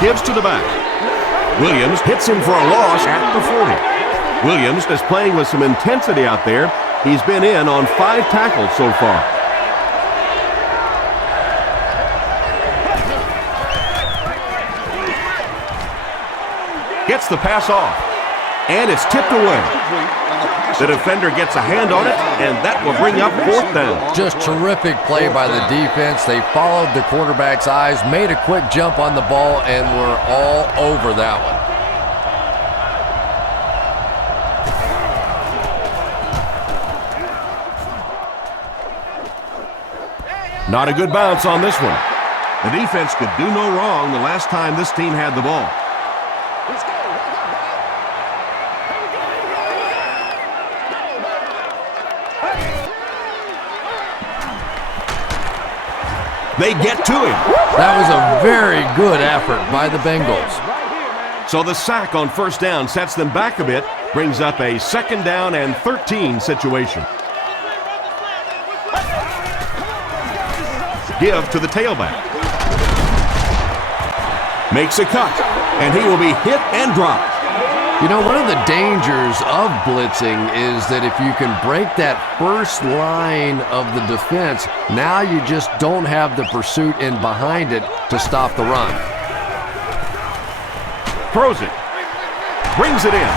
gives to the back. Williams hits him for a loss at the 40. Williams is playing with some intensity out there. He's been in on 5 tackles so far. Gets the pass off, and it's tipped away. The defender gets a hand on it, and that will bring up 4th down. Just terrific play by the defense. They followed the quarterback's eyes, made a quick jump on the ball, and were all over that one. Not a good bounce on this one. The defense could do no wrong the last time this team had the ball. They get to him. That was a very good effort by the Bengals. So the sack on 1st down sets them back a bit, brings up a 2nd down and 13 situation. Give to the tailback. Makes a cut, and he will be hit and dropped. You know, one of the dangers of blitzing is that if you can break that first line of the defense, now you just don't have the pursuit in behind it to stop the run. Throws it. Brings it in.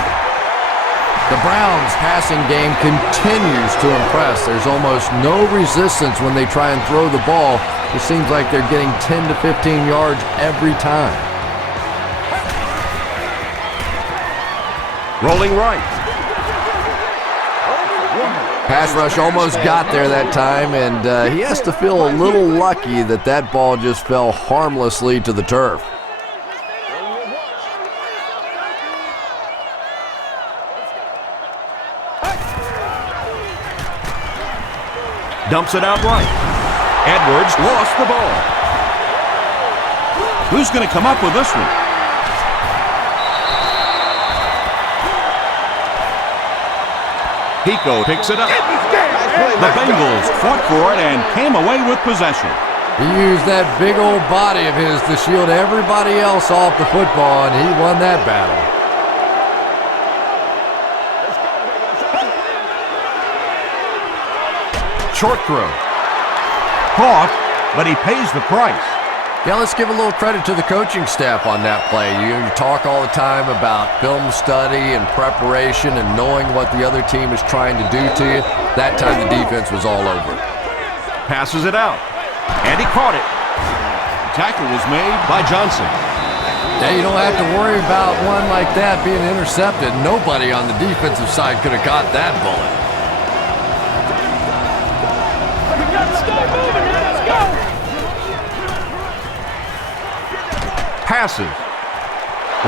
The Browns' passing game continues to impress. There's almost no resistance when they try and throw the ball. It seems like they're getting 10 to 15 yards every time. Rolling right. Pass rush almost got there that time, and he has to feel a little lucky that that ball just fell harmlessly to the turf. Dumps it out right. Edwards lost the ball. Who's going to come up with this one? Pico picks it up. The Bengals fought for it and came away with possession. He used that big old body of his to shield everybody else off the football, and he won that battle. Short throw. Caught, but he pays the price. Yeah, let's give a little credit to the coaching staff on that play. You talk all the time about film study and preparation and knowing what the other team is trying to do to you. That time the defense was all over it. Passes it out, and he caught it. Tackle was made by Johnson. Yeah, you don't have to worry about one like that being intercepted. Nobody on the defensive side could have caught that bullet. Passes.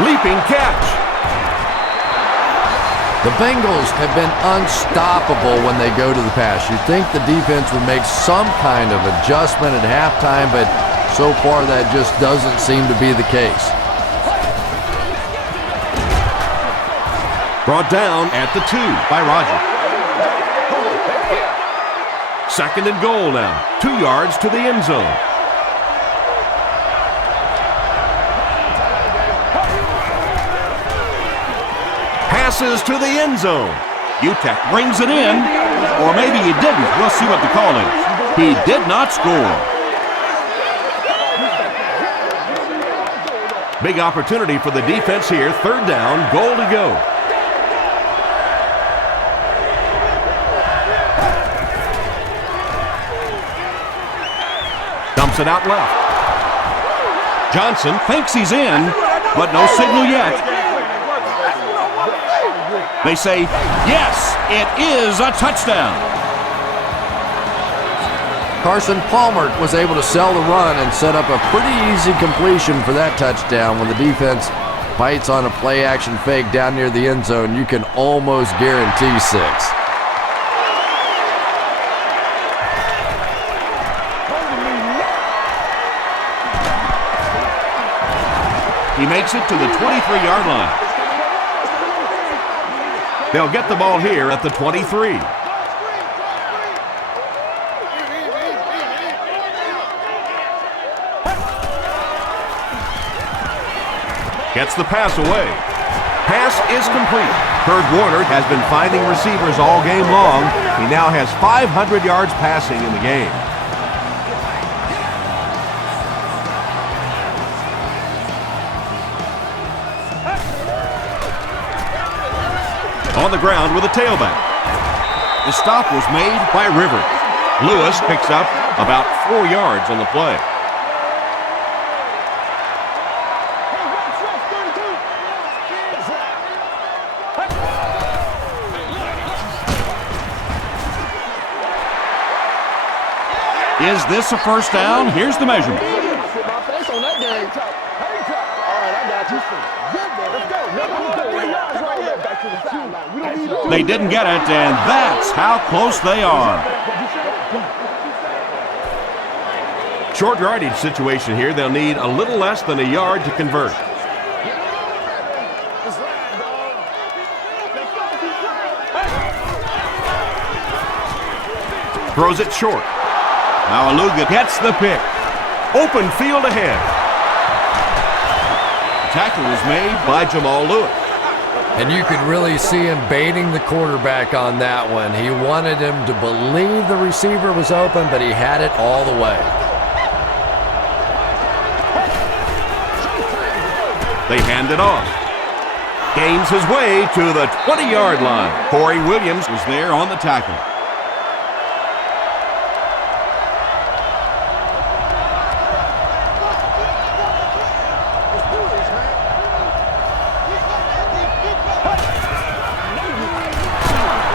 Leaping catch. The Bengals have been unstoppable when they go to the pass. You'd think the defense would make some kind of adjustment at halftime, but so far that just doesn't seem to be the case. Brought down at the 2 by Roger. 2nd and goal now. 2 yards to the end zone. Passes to the end zone. UTEC brings it in, or maybe he didn't. We'll see what the call is. He did not score. Big opportunity for the defense here. 3rd down, goal to go. Dumps it out left. Johnson thinks he's in, but no signal yet. They say, yes, it is a touchdown. Carson Palmer was able to sell the run and set up a pretty easy completion for that touchdown. When the defense bites on a play-action fake down near the end zone, you can almost guarantee 6. He makes it to the 23-yard line. They'll get the ball here at the 23. Gets the pass away. Pass is complete. Kurt Warner has been finding receivers all game long. He now has 500 yards passing in the game. On the ground with a tailback. The stop was made by Rivers. Lewis picks up about 4 yards on the play. Is this a first down? Here's the measurement. They didn't get it, and that's how close they are. Short yardage situation here. They'll need a little less than a yard to convert. Throws it short. Now Aluga gets the pick. Open field ahead. Tackle was made by Jamal Lewis. And you could really see him baiting the quarterback on that one. He wanted him to believe the receiver was open, but he had it all the way. They hand it off. Gains his way to the 20-yard line. Corey Williams was there on the tackle.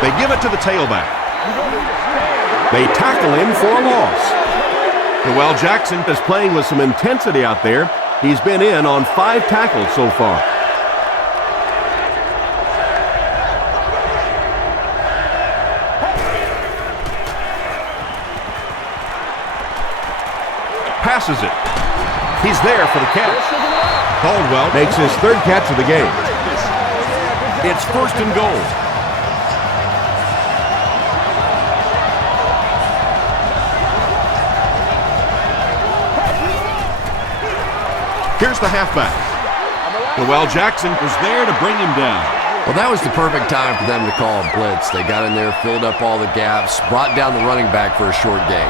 They give it to the tailback. They tackle him for a loss. Noel Jackson is playing with some intensity out there. He's been in on 5 tackles so far. Passes it. He's there for the catch. Caldwell makes his 3rd catch of the game. It's 1st and goal. Here's the halfback. Noel Jackson was there to bring him down. Well, that was the perfect time for them to call a blitz. They got in there, filled up all the gaps, brought down the running back for a short gain.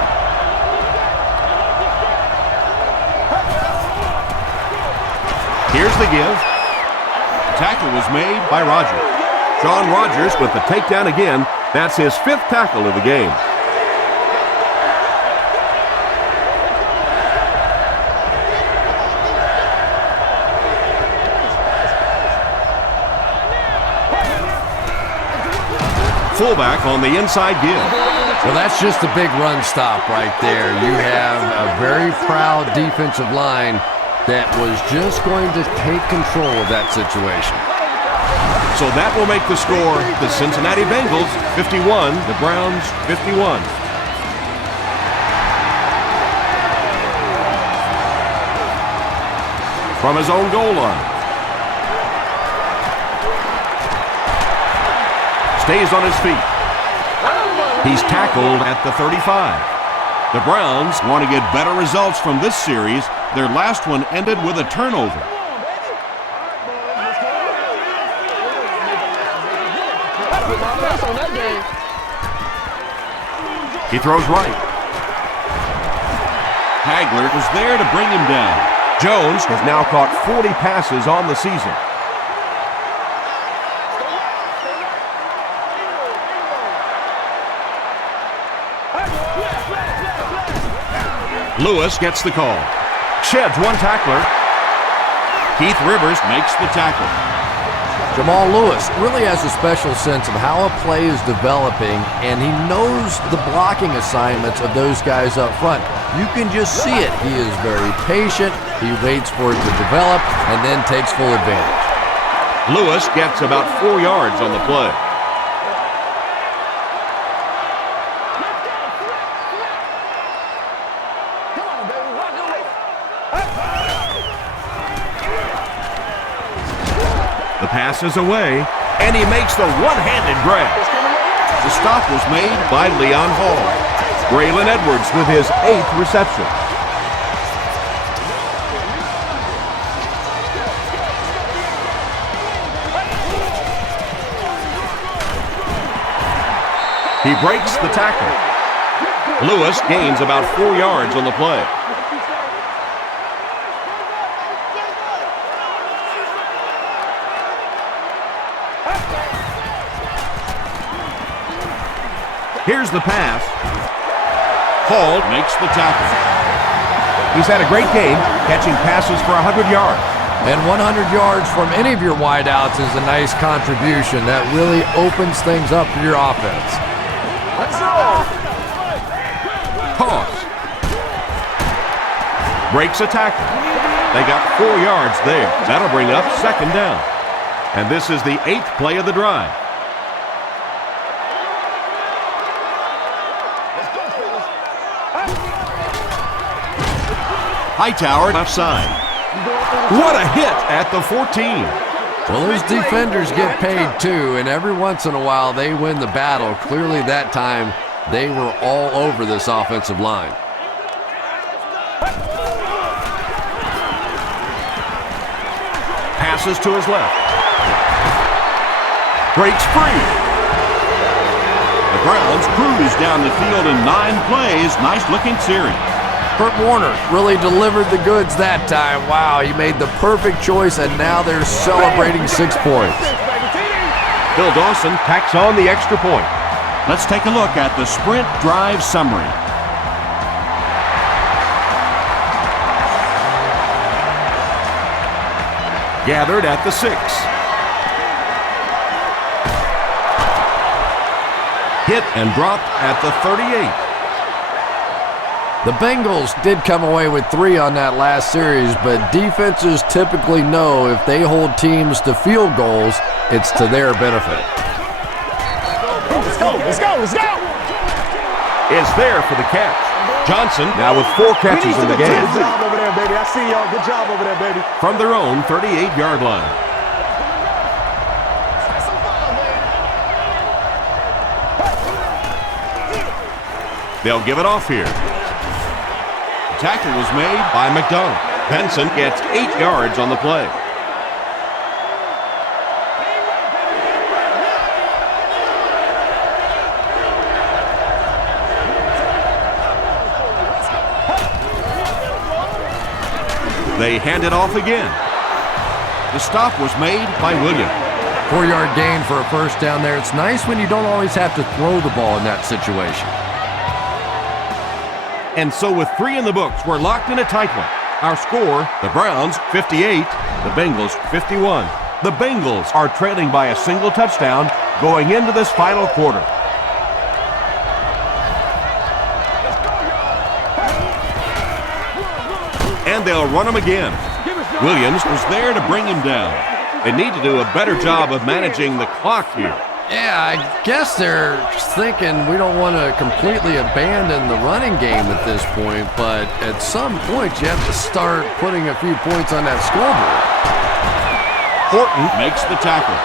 Here's the give. Tackle was made by Rogers. Sean Rogers with the takedown again. That's his 5th tackle of the game. Fullback on the inside give. Well, that's just a big run stop right there. You have a very proud defensive line that was just going to take control of that situation. So that will make the score the Cincinnati Bengals 51, the Browns 51. From his own goal line. Stays on his feet. He's tackled at the 35. The Browns want to get better results from this series. Their last one ended with a turnover. He throws right. Hagler was there to bring him down. Jones has now caught 40 passes on the season. Lewis gets the call. Sheds one tackler. Keith Rivers makes the tackle. Jamal Lewis really has a special sense of how a play is developing, and he knows the blocking assignments of those guys up front. You can just see it. He is very patient. He waits for it to develop and then takes full advantage. Lewis gets about 4 yards on the play. The pass is away, and he makes the one-handed grab. The stop was made by Leon Hall. Braylon Edwards with his 8th reception. He breaks the tackle. Lewis gains about 4 yards on the play. Here's the pass. Hall makes the tackle. He's had a great game, catching passes for 100 yards. And 100 yards from any of your wideouts is a nice contribution. That really opens things up for your offense. Let's go. Toss. Breaks a tackle. They got 4 yards there. That'll bring up second down. And this is the 8th play of the drive. Hightower left side. What a hit at the 14. Well, those defenders get paid too, and every once in a while they win the battle. Clearly that time they were all over this offensive line. Passes to his left. Breaks free. The Browns cruise down the field in 9 plays. Nice looking series. Kurt Warner really delivered the goods that time. Wow, he made the perfect choice, and now they're celebrating 6 points. Bill Dawson tacks on the extra point. Let's take a look at the sprint drive summary. Gathered at the 6. Hit and dropped at the 38. The Bengals did come away with 3 on that last series, but defenses typically know if they hold teams to field goals, it's to their benefit. Let's go, let's go, let's go. Is there for the catch. Johnson now with 4 catches in the game. Good job over there, baby. I see y'all. Good job over there, baby. From their own 38-yard line. They'll give it off here. Tackle was made by McDonald. Benson gets 8 yards on the play. They hand it off again. The stop was made by Williams. 4-yard gain for a first down there. It's nice when you don't always have to throw the ball in that situation. And so with 3 in the books, we're locked in a tight one. Our score, the Browns 58, the Bengals 51. The Bengals are trailing by a single touchdown going into this final quarter. And they'll run him again. Williams was there to bring him down. They need to do a better job of managing the clock here. Yeah, I guess they're thinking we don't want to completely abandon the running game at this point, but at some point you have to start putting a few points on that scoreboard. Horton makes the tackle.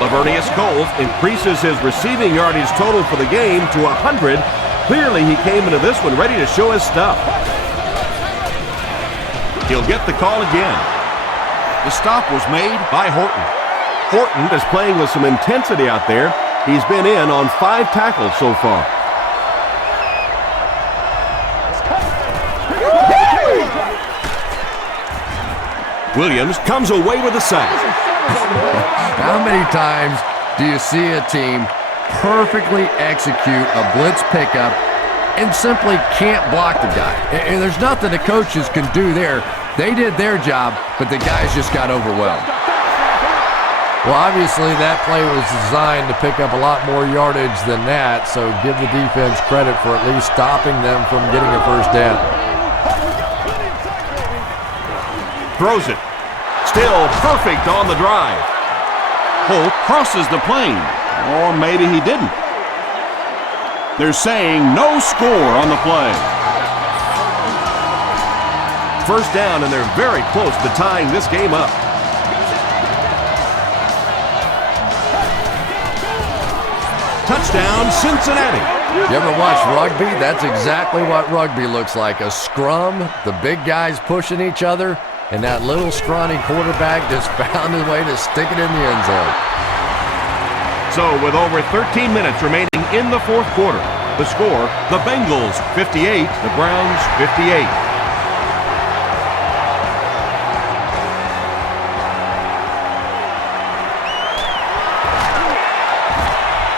Lavernius Coles increases his receiving yardage total for the game to 100. Clearly he came into this one ready to show his stuff. He'll get the call again. The stop was made by Horton. Horton is playing with some intensity out there. He's been in on 5 tackles so far. Williams comes away with a sack. How many times do you see a team perfectly execute a blitz pickup and simply can't block the guy? And there's nothing the coaches can do there. They did their job, but the guys just got overwhelmed. Well, obviously that play was designed to pick up a lot more yardage than that, so give the defense credit for at least stopping them from getting a first down. Throws it. Still perfect on the drive. Holt crosses the plane. Or maybe he didn't. They're saying no score on the play. First down, and they're very close to tying this game up. Touchdown, Cincinnati. You ever watch rugby? That's exactly what rugby looks like. A scrum, the big guys pushing each other, and that little scrawny quarterback just found his way to stick it in the end zone. So with over 13 minutes remaining in the fourth quarter, the score, the Bengals 58, the Browns 58.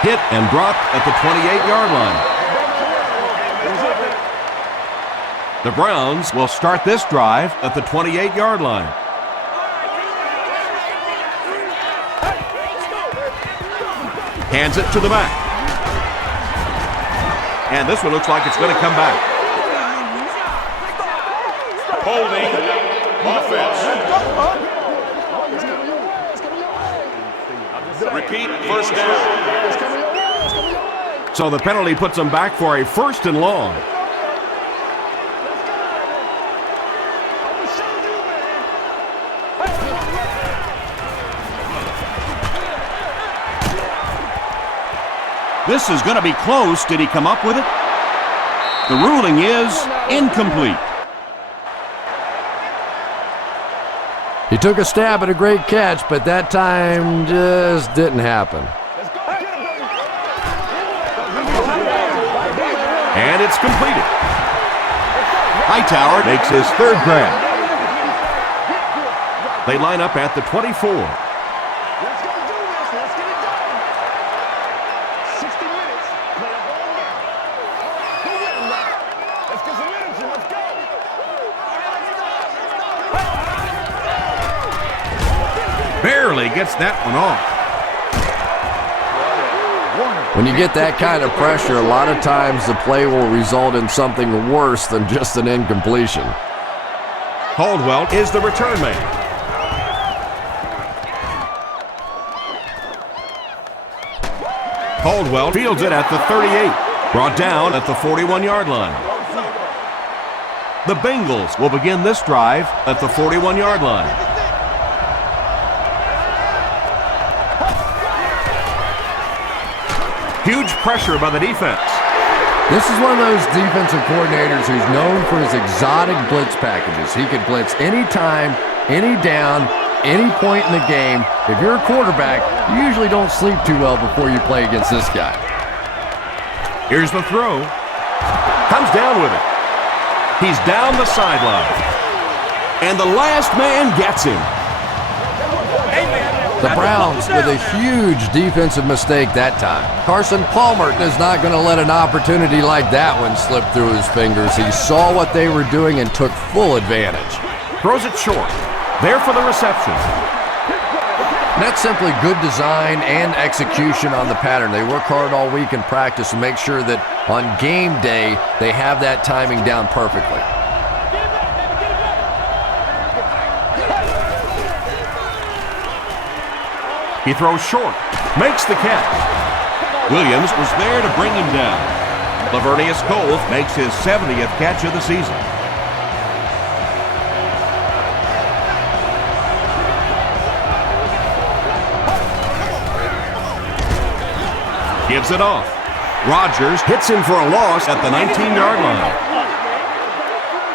Hit and dropped at the 28-yard line. The Browns will start this drive at the 28-yard line. Hands it to the back. And this one looks like it's going to come back. Holding offense. Repeat, first down. So the penalty puts them back for a first and long. This is going to be close. Did he come up with it? The ruling is incomplete. He took a stab at a great catch, but that time just didn't happen. And it's completed. Hightower makes his third grab. They line up at the 24. Barely gets that one off. When you get that kind of pressure, a lot of times the play will result in something worse than just an incompletion. Caldwell is the return man. Caldwell fields it at the 38, brought down at the 41-yard line. The Bengals will begin this drive at the 41-yard line. Huge pressure by the defense. This is one of those defensive coordinators who's known for his exotic blitz packages. He could blitz anytime, any down, any point in the game. If you're a quarterback, you usually don't sleep too well before you play against this guy. Here's the throw. Comes down with it. He's down the sideline. And the last man gets him. The Browns with a huge defensive mistake that time. Carson Palmer is not going to let an opportunity like that one slip through his fingers. He saw what they were doing and took full advantage. Throws it short. There for the reception. That's simply good design and execution on the pattern. They work hard all week in practice to make sure that on game day they have that timing down perfectly. He throws short, makes the catch. Williams was there to bring him down. Lavernius Cole makes his 70th catch of the season. Gives it off. Rodgers hits him for a loss at the 19-yard line.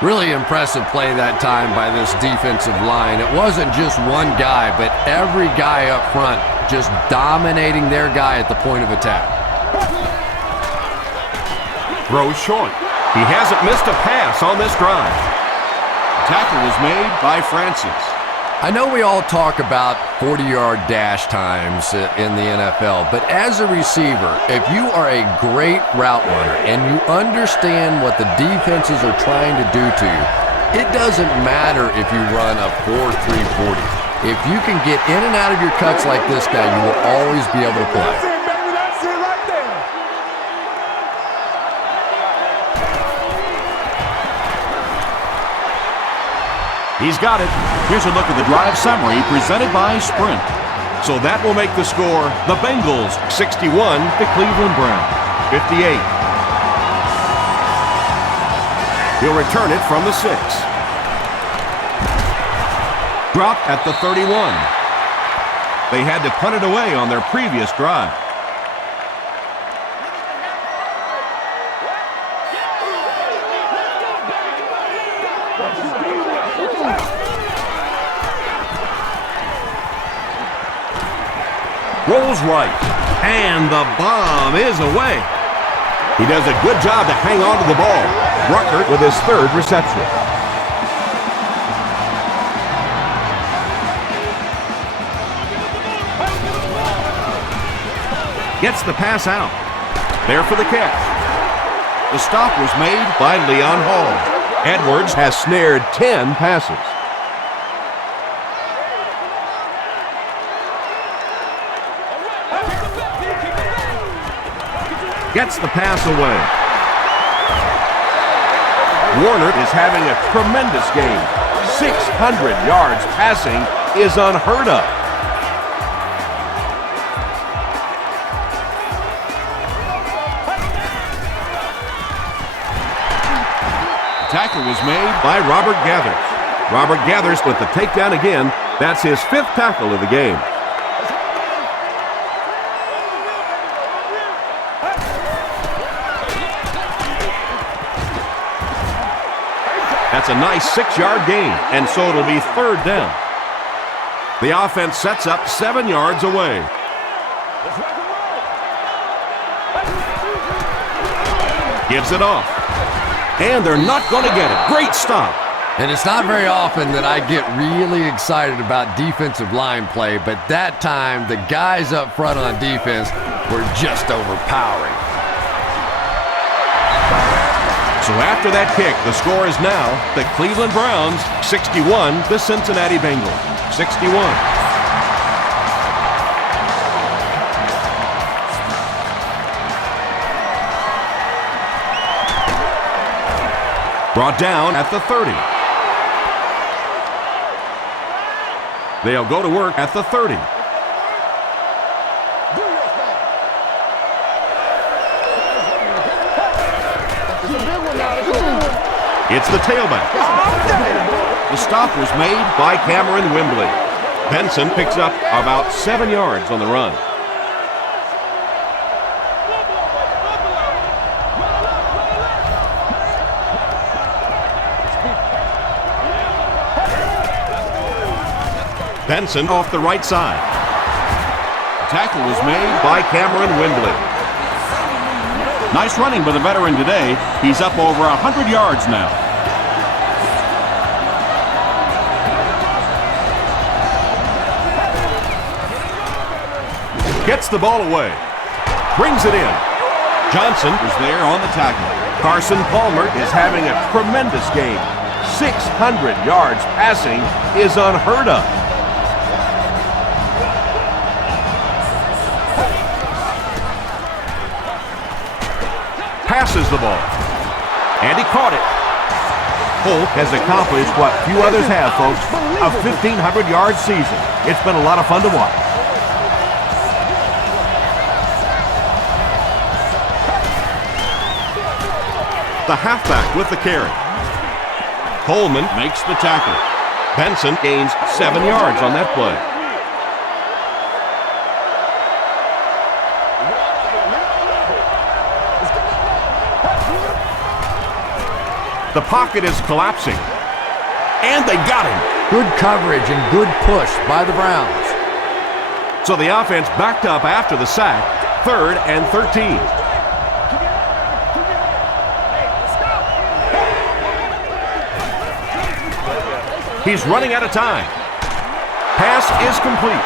Really impressive play that time by this defensive line. It wasn't just one guy, but every guy up front just dominating their guy at the point of attack. Throws short. He hasn't missed a pass on this drive. Tackle was made by Francis. I know we all talk about 40-yard dash times in the NFL, but as a receiver, if you are a great route runner and you understand what the defenses are trying to do to you, it doesn't matter if you run a 4.340. If you can get in and out of your cuts like this guy, you will always be able to play. He's got it. Here's a look at the drive summary presented by Sprint. So that will make the score the Bengals 61, the Cleveland Browns 58. He'll return it from the 6. Dropped at the 31. They had to punt it away on their previous drive. Rolls right. And the bomb is away. He does a good job to hang on to the ball. Ruckert with his third reception. Gets the pass out. There for the catch. The stop was made by Leon Hall. Edwards has snared 10 passes. Gets the pass away. Warner is having a tremendous game. 600 yards passing is unheard of. Tackle was made by Robert Gathers. Robert Gathers with the takedown again. That's his 5th tackle of the game. That's a nice 6-yard gain, and so it'll be 3rd down. The offense sets up 7 yards away. Gives it off. And they're not going to get it. Great stop. And it's not very often that I get really excited about defensive line play, but that time the guys up front on defense were just overpowering. So after that kick, the score is now the Cleveland Browns 61, the Cincinnati Bengals 61. Brought down at the 30. They'll go to work at the 30. It's the tailback. The stop was made by Cameron Wembley. Benson picks up about 7 yards on the run. Benson off the right side. Tackle was made by Cameron Wembley. Nice running by the veteran today. He's up over 100 yards now. Gets the ball away. Brings it in. Johnson is there on the tackle. Carson Palmer is having a tremendous game. 600 yards passing is unheard of. Passes the ball. And he caught it. Holt has accomplished what few others have, folks. A 1,500-yard season. It's been a lot of fun to watch. The halfback with the carry. Coleman makes the tackle. Benson gains 7 yards on that play. The pocket is collapsing. And they got him. Good coverage and good push by the Browns. So the offense backed up after the sack. 3rd and 13. He's running out of time. Pass is complete.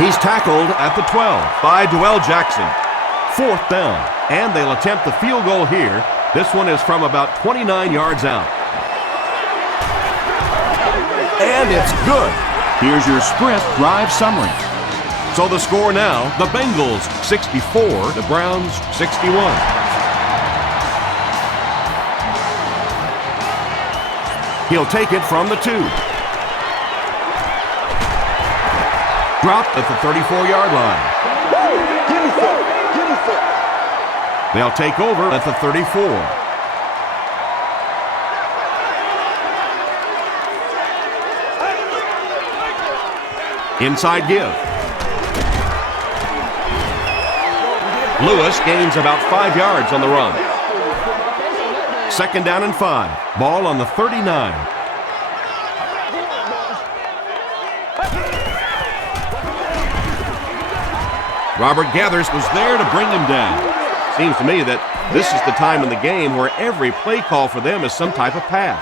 He's tackled at the 12 by Joel Jackson. 4th down. And they'll attempt the field goal here. This one is from about 29 yards out. And it's good. Here's your sprint drive summary. So the score now, the Bengals 64, the Browns 61. He'll take it from the 2. Dropped at the 34-yard line. They'll take over at the 34. Inside give. Lewis gains about 5 yards on the run. 2nd down and 5. Ball on the 39. Robert Gathers was there to bring him down. Seems to me that this is the time in the game where every play call for them is some type of pass.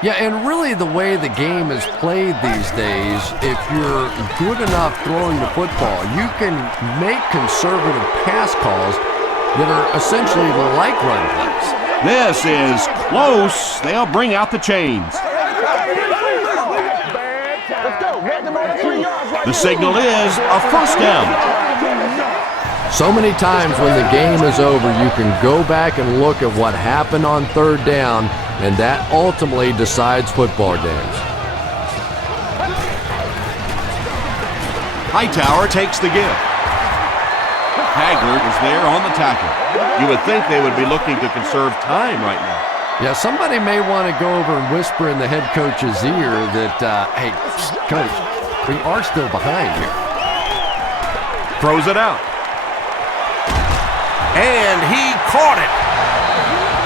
Yeah, and really the way the game is played these days, if you're good enough throwing the football, you can make conservative pass calls that are essentially like run plays. This is close. They'll bring out the chains. The signal is a first down. So many times when the game is over, you can go back and look at what happened on third down, and that ultimately decides football games. Hightower takes the give. Haggard is there on the tackle. You would think they would be looking to conserve time right now. Yeah, somebody may want to go over and whisper in the head coach's ear that, hey, coach, we are still behind here. Throws it out. And he caught it.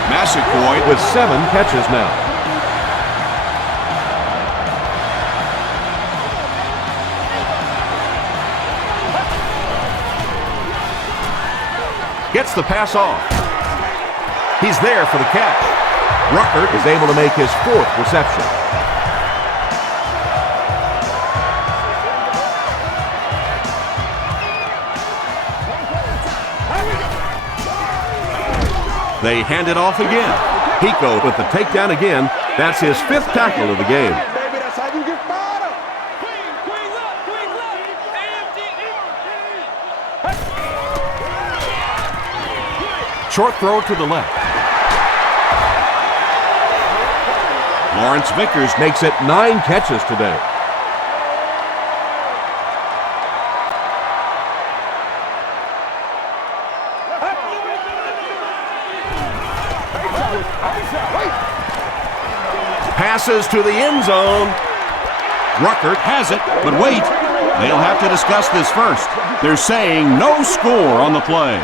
Massaquoi with 7 catches now. Gets the pass off. He's there for the catch. Rucker is able to make his 4th reception. They hand it off again. Pico with the takedown again. That's his 5th tackle of the game. That's how you get fired up. Short throw to the left. Lawrence Vickers makes it 9 catches today. Passes to the end zone. Rucker has it, but wait. They'll have to discuss this first. They're saying no score on the play.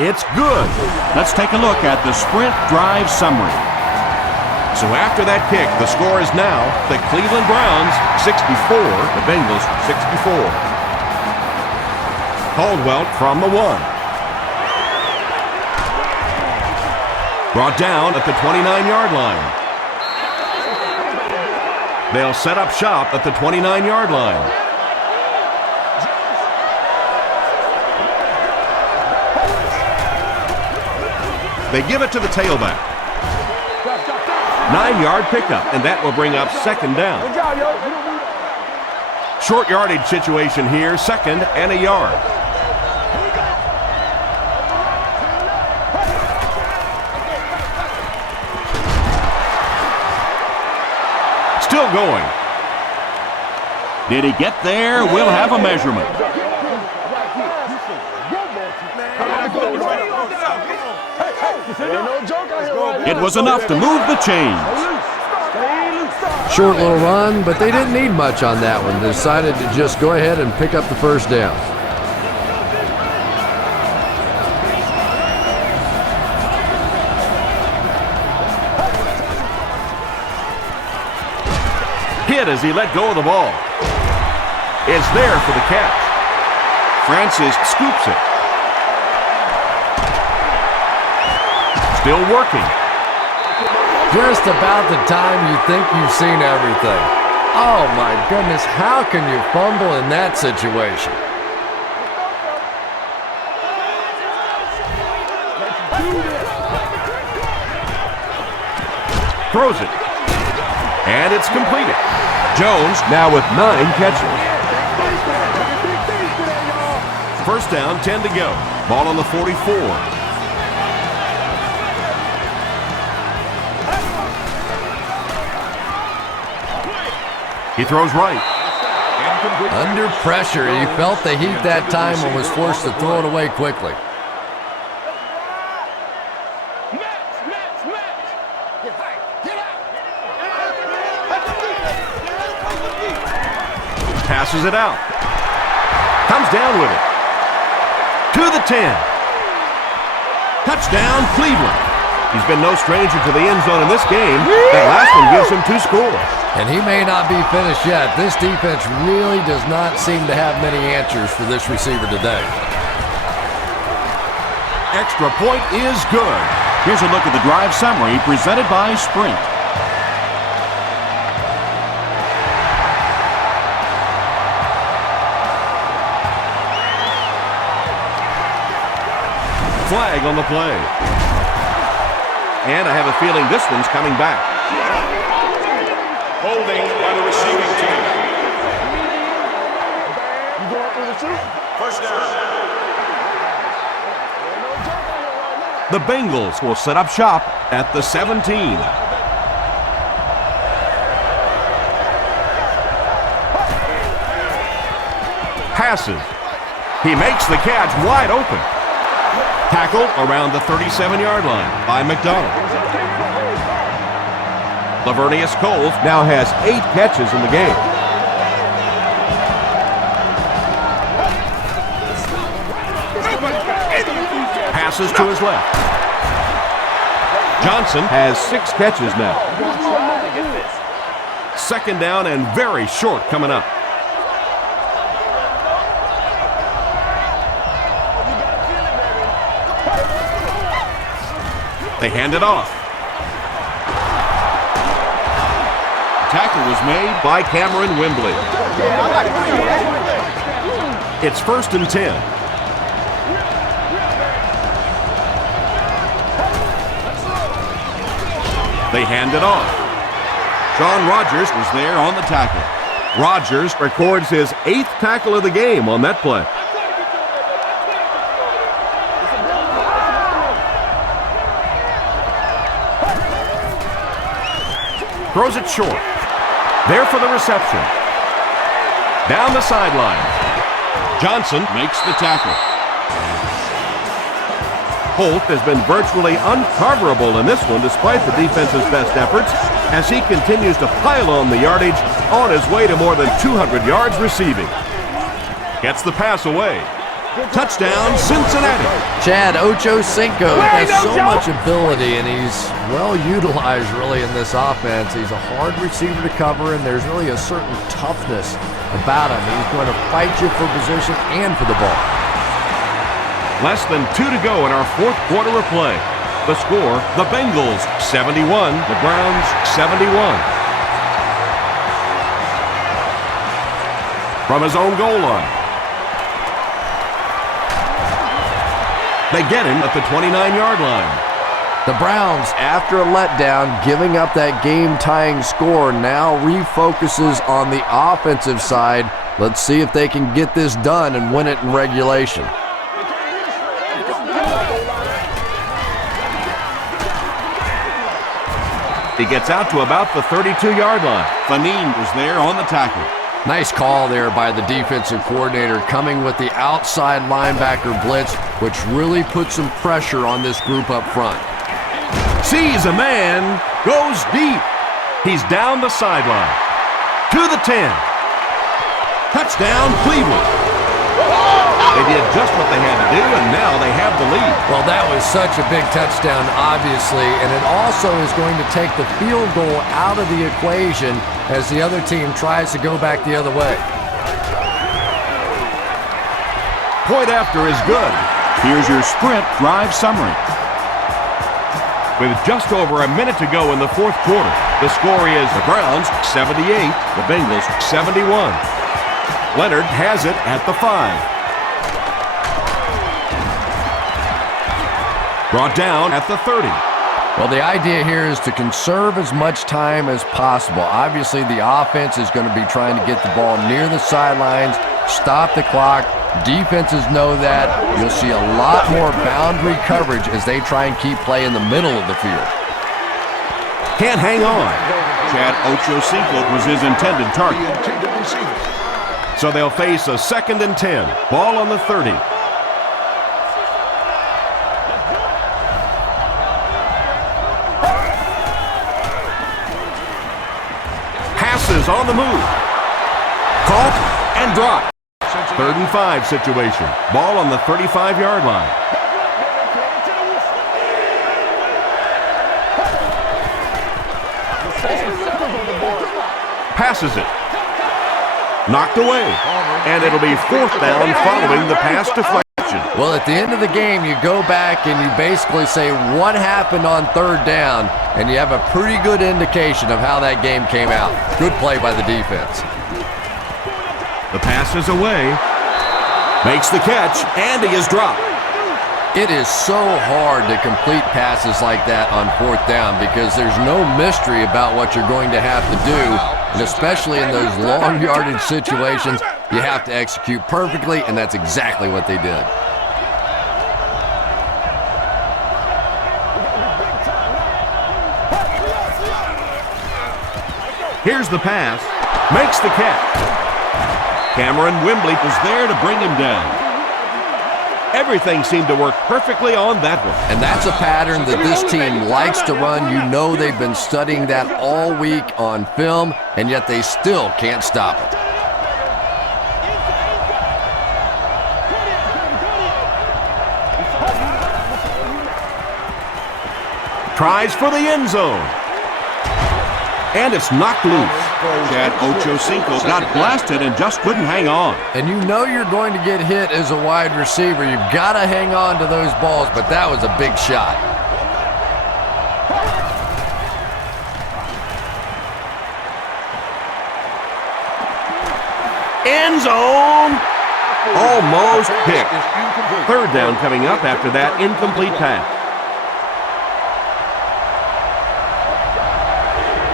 It's good. Let's take a look at the sprint drive summary. So after that kick, the score is now the Cleveland Browns 64, the Bengals 64. Caldwell from the 1. Brought down at the 29-yard line. They'll set up shop at the 29-yard line. They give it to the tailback. 9-yard pickup, and that will bring up 2nd down. Short yardage situation here, 2nd and a yard. Still going. Did he get there? We'll have a measurement. It was enough to move the chains. Short little run, but they didn't need much on that one. They decided to just go ahead and pick up the first down. Hit as he let go of the ball. It's there for the catch. Francis scoops it. Still working. Just about the time you think you've seen everything. Oh my goodness, how can you fumble in that situation? Throws it. And it's completed. Jones now with 9 catches. First down, 10 to go. Ball on the 44. He throws right. Under pressure, he felt the heat that time and was forced to throw it away quickly. Passes it out. Comes down with it. To the 10. Touchdown, Cleveland. He's been no stranger to the end zone in this game. That last one gives him 2 scores. And he may not be finished yet. This defense really does not seem to have many answers for this receiver today. Extra point is good. Here's a look at the drive summary presented by Sprint. Flag on the play. And I have a feeling this one's coming back. Holding by the receiving team. First down. The Bengals will set up shop at the 17. Passes. He makes the catch wide open. Tackle around the 37-yard line by McDonald. Lavernius Coles now has 8 catches in the game. Passes to his left. Johnson has 6 catches now. 2nd down and very short coming up. They hand it off. Tackle was made by Cameron Wembley. It's 1st and 10. They hand it off. Sean Rogers was there on the tackle. Rogers records his 8th tackle of the game on that play. Throws it short. There for the reception. Down the sideline. Johnson makes the tackle. Holt has been virtually uncoverable in this one despite the defense's best efforts as he continues to pile on the yardage on his way to more than 200 yards receiving. Gets the pass away. Touchdown, Cincinnati. Chad Ochocinco has so much ability, and he's well utilized really in this offense. He's a hard receiver to cover, and there's really a certain toughness about him. He's going to fight you for position and for the ball. Less than 2 to go in our 4th quarter of play. The score, the Bengals 71, the Browns 71. From his own goal line. They get him at the 29-yard line. The Browns, after a letdown, giving up that game-tying score, now refocuses on the offensive side. Let's see if they can get this done and win it in regulation. He gets out to about the 32-yard line. Fanine was there on the tackle. Nice call there by the defensive coordinator, coming with the outside linebacker blitz, which really puts some pressure on this group up front. Sees a man, goes deep. He's down the sideline. To the 10. Touchdown, Cleveland. They did just what they had to do, and now they have the lead. Well, that was such a big touchdown, obviously, and it also is going to take the field goal out of the equation as the other team tries to go back the other way. Point after is good. Here's your Sprint drive summary. With just over a minute to go in the 4th quarter, the score is the Browns 78, the Bengals 71. Leonard has it at the 5. Brought down at the 30. Well, the idea here is to conserve as much time as possible. Obviously, the offense is going to be trying to get the ball near the sidelines, stop the clock. Defenses know that. You'll see a lot more boundary coverage as they try and keep play in the middle of the field. Can't hang on. Chad Ochocinco was his intended target. So they'll face a 2nd and 10. Ball on the 30. Passes on the move. Caught and dropped. 3rd and 5 situation. Ball on the 35-yard line. Passes it. Knocked away. And it'll be 4th down following the pass deflection. Well, at the end of the game, you go back and you basically say what happened on 3rd down, and you have a pretty good indication of how that game came out. Good play by the defense. The pass is away. Makes the catch, and he is dropped. It is so hard to complete passes like that on 4th down because there's no mystery about what you're going to have to do, and especially in those long yardage situations, you have to execute perfectly, and that's exactly what they did. Here's the pass. Makes the catch. Cameron Wembley was there to bring him down. Everything seemed to work perfectly on that one. And that's a pattern that this team likes to run. You know they've been studying that all week on film, and yet they still can't stop it. Tries for the end zone. And it's knocked loose. Chad Ochocinco got blasted and just couldn't hang on. And you know you're going to get hit as a wide receiver. You've got to hang on to those balls, but that was a big shot. End zone. Almost picked. 3rd down coming up after that incomplete pass.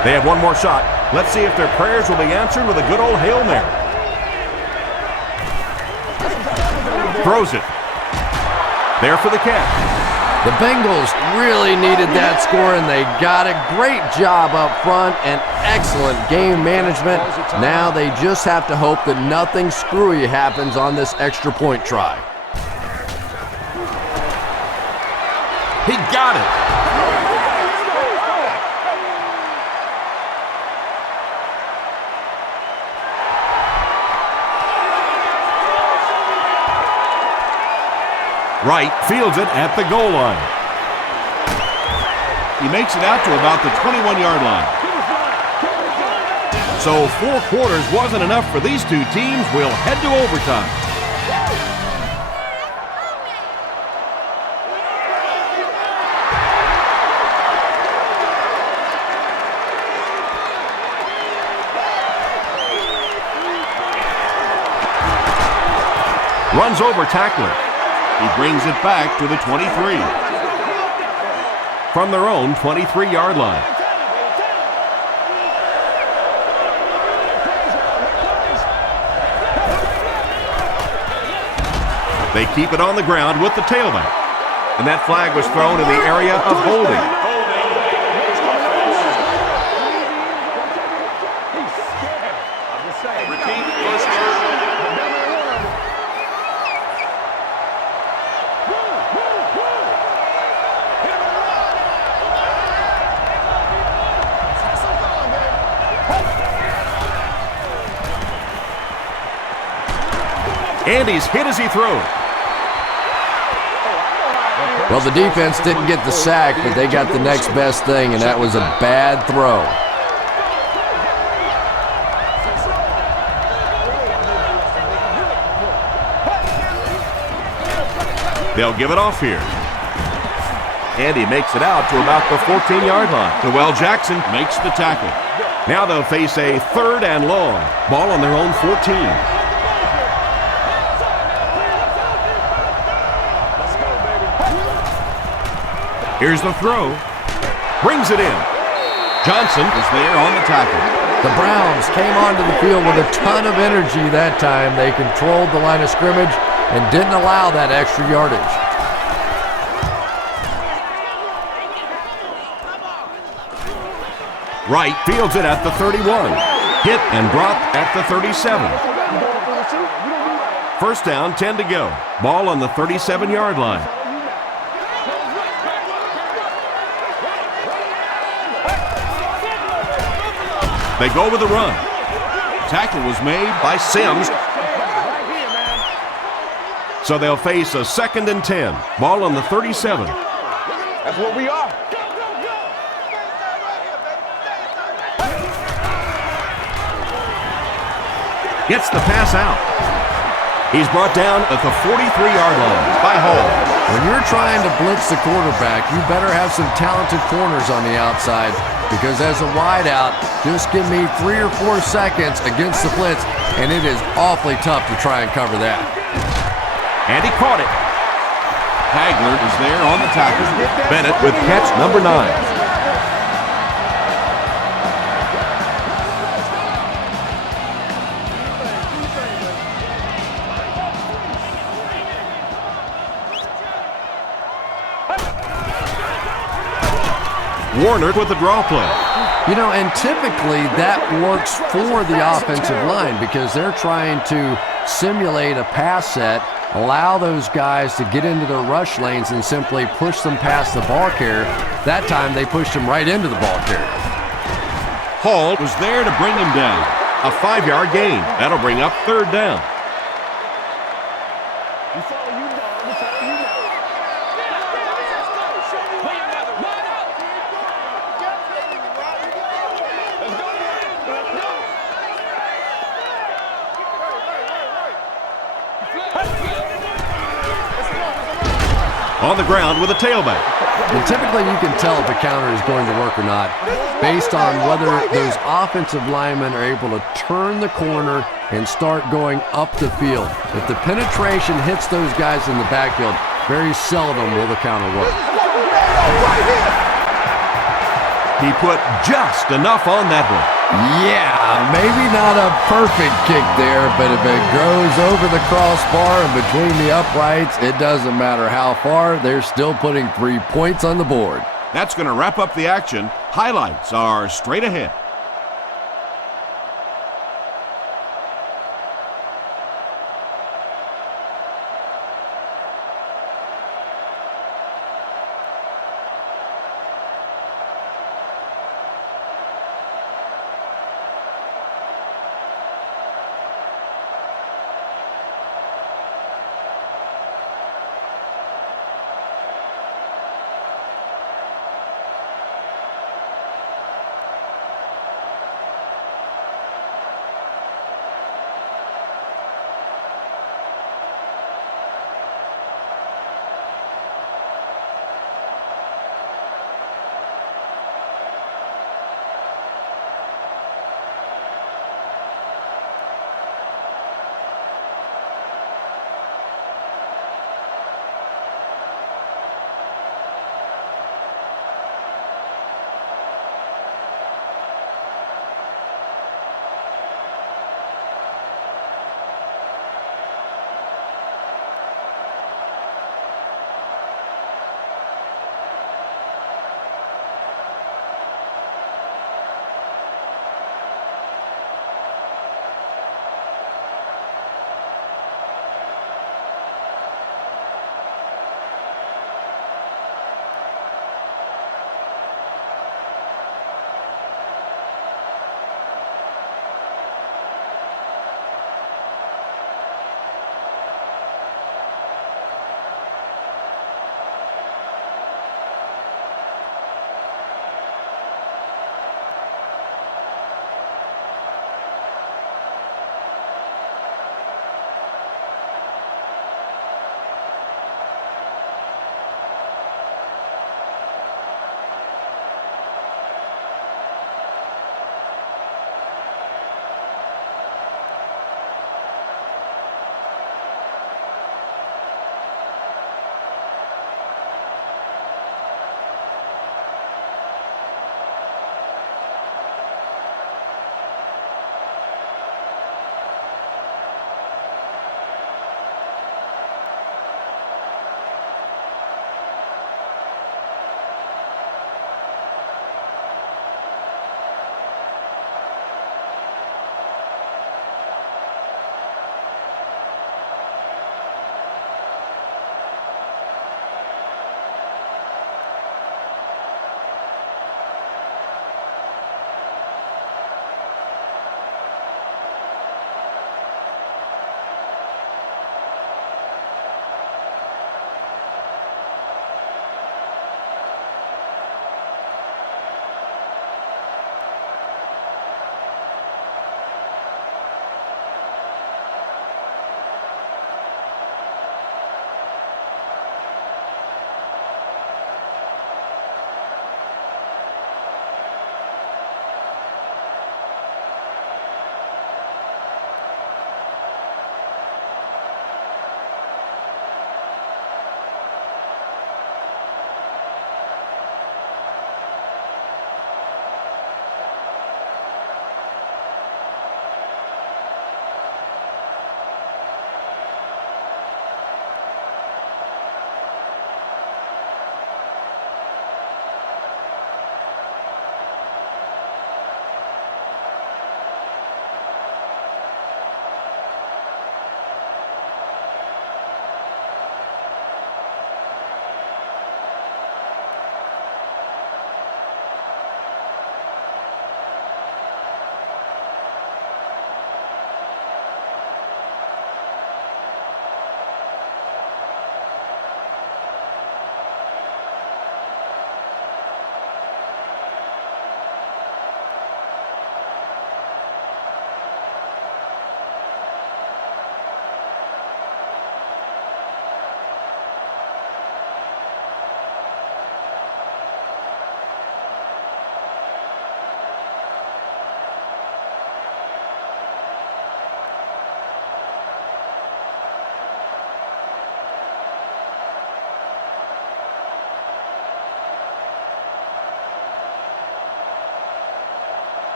They have one more shot. Let's see if their prayers will be answered with a good old Hail Mary. Throws it. There for the catch. The Bengals really needed that score, and they got a great job up front and excellent game management. Now they just have to hope that nothing screwy happens on this extra point try. He got it. Wright fields it at the goal line. He makes it out to about the 21-yard line. So 4 quarters wasn't enough for these two teams. We'll head to overtime. Runs over tackler. He brings it back to the 23. From their own 23-yard line. They keep it on the ground with the tailback. And that flag was thrown in the area of holding. And he's hit as he throws. Well, the defense didn't get the sack, but they got the next best thing, and that was a bad throw. They'll give it off here. And he makes it out to about the 14-yard line. Noel Jackson makes the tackle. Now they'll face a 3rd and long. Ball on their own 14. Here's the throw. Brings it in. Johnson is there on the tackle. The Browns came onto the field with a ton of energy that time. They controlled the line of scrimmage and didn't allow that extra yardage. Wright fields it at the 31. Hit and dropped at the 37. 1st down, 10 to go. Ball on the 37-yard line. They go with the run. Tackle was made by Sims. So they'll face a 2nd and 10. Ball on the 37. That's what we are. Gets the pass out. He's brought down at the 43-yard line by Hall. When you're trying to blitz the quarterback, you better have some talented corners on the outside, because as a wideout, just give me 3 or 4 seconds against the blitz, and it is awfully tough to try and cover that. And he caught it. Hagler is there on the tackle. Bennett with catch number 9. Warner with the draw play. You know, and typically that works for the offensive line because they're trying to simulate a pass set, allow those guys to get into their rush lanes and simply push them past the ball carrier. That time they pushed him right into the ball carrier. Hall was there to bring him down. A 5-yard gain. That'll bring up 3rd down. On the ground with a tailback. And typically you can tell if a counter is going to work or not based on whether those offensive linemen are able to turn the corner and start going up the field. If the penetration hits those guys in the backfield, very seldom will the counter work. He put just enough on that one. Yeah, maybe not a perfect kick there, but if it goes over the crossbar and between the uprights, it doesn't matter how far, they're still putting 3 points on the board. That's going to wrap up the action. Highlights are straight ahead.